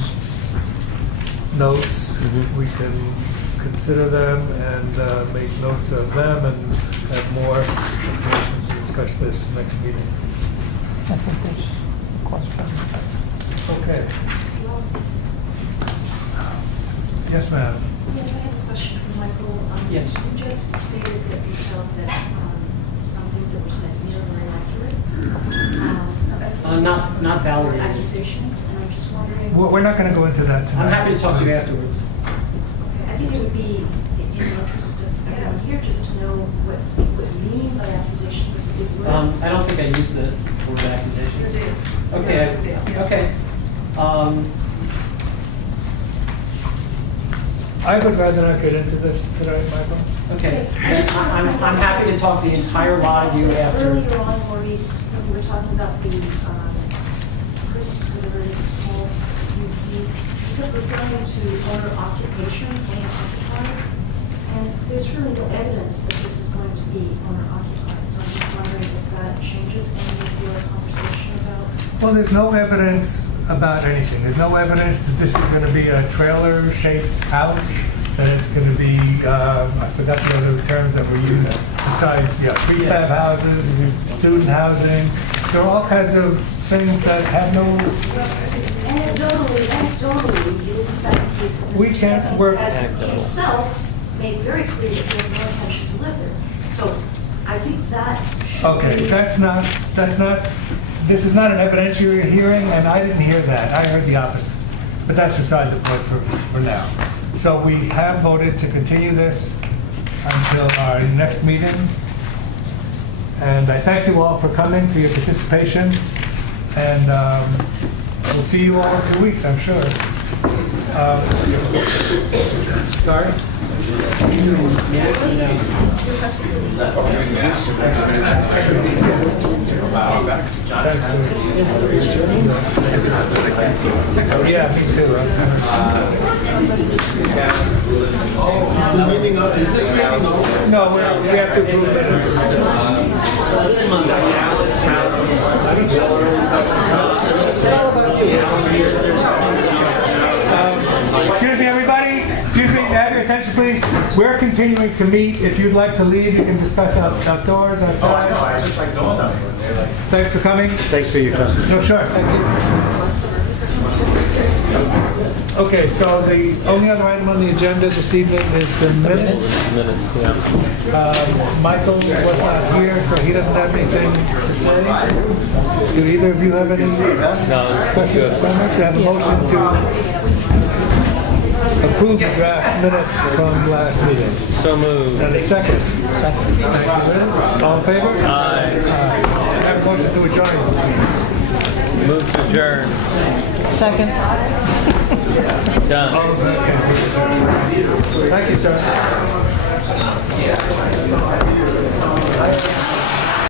notes. We can consider them and make notes of them and have more information to discuss this next meeting. I think there's a question. Okay. Yes, ma'am. Yes, I have a question for Michael. Yes. You just stated that you felt that some things that were said here were inaccurate. Not validated. Accusations, and I'm just wondering. We're not going to go into that tonight. I'm happy to talk to you afterwards. Okay, I think it would be in the interest of everyone here just to know what you mean by accusations. It's a big word. I don't think I used the word accusations. You do. Okay, okay. I would rather not get into this tonight, Michael. Okay, I'm happy to talk to the entire lot of you after. Earlier on, Maurice, when we were talking about the, Chris, whatever it is called, you kept referring to owner occupation, owner occupied, and there's really no evidence that this is going to be owner occupied, so I'm just wondering if that changes any of your conversation about. Well, there's no evidence about anything. There's no evidence that this is going to be a trailer-shaped house, that it's going to be, I forgot the other terms that were used, besides, prefab houses, student housing. There are all kinds of things that have no Anecdotally, it is in fact the case that We Mr. can't Stephens work- has himself made very clear that he has no intention to live there. So I think that should Okay, be... that's not, this is not an evidentiary hearing, and I didn't hear that. I heard the opposite. But that's beside the point for now. So we have voted to continue this until our next meeting. And I thank you all for coming, for your participation. And we'll see you all in 2 weeks, I'm sure. Sorry? Yeah, me too. Is this meeting over? No, we have to approve minutes. Excuse me, everybody. Excuse me, have your attention, please. We're continuing to meet. If you'd like to leave, you can discuss outdoors, outside. Oh, I just like going on there. Thanks for coming. Thanks for your time. No, sure. Thank you. Okay, so the only other item on the agenda this evening is the minutes. Minutes, yeah. Michael was not here, so he doesn't have anything to say. Do either of you have any No, questions or comments? Do you have a motion to approve the draft minutes from last meeting? So moved. And a second? Second. Thank you. All in favor? Aye. I have a motion to adjourn. Move to adjourn. Second. Done. Thank you, sir.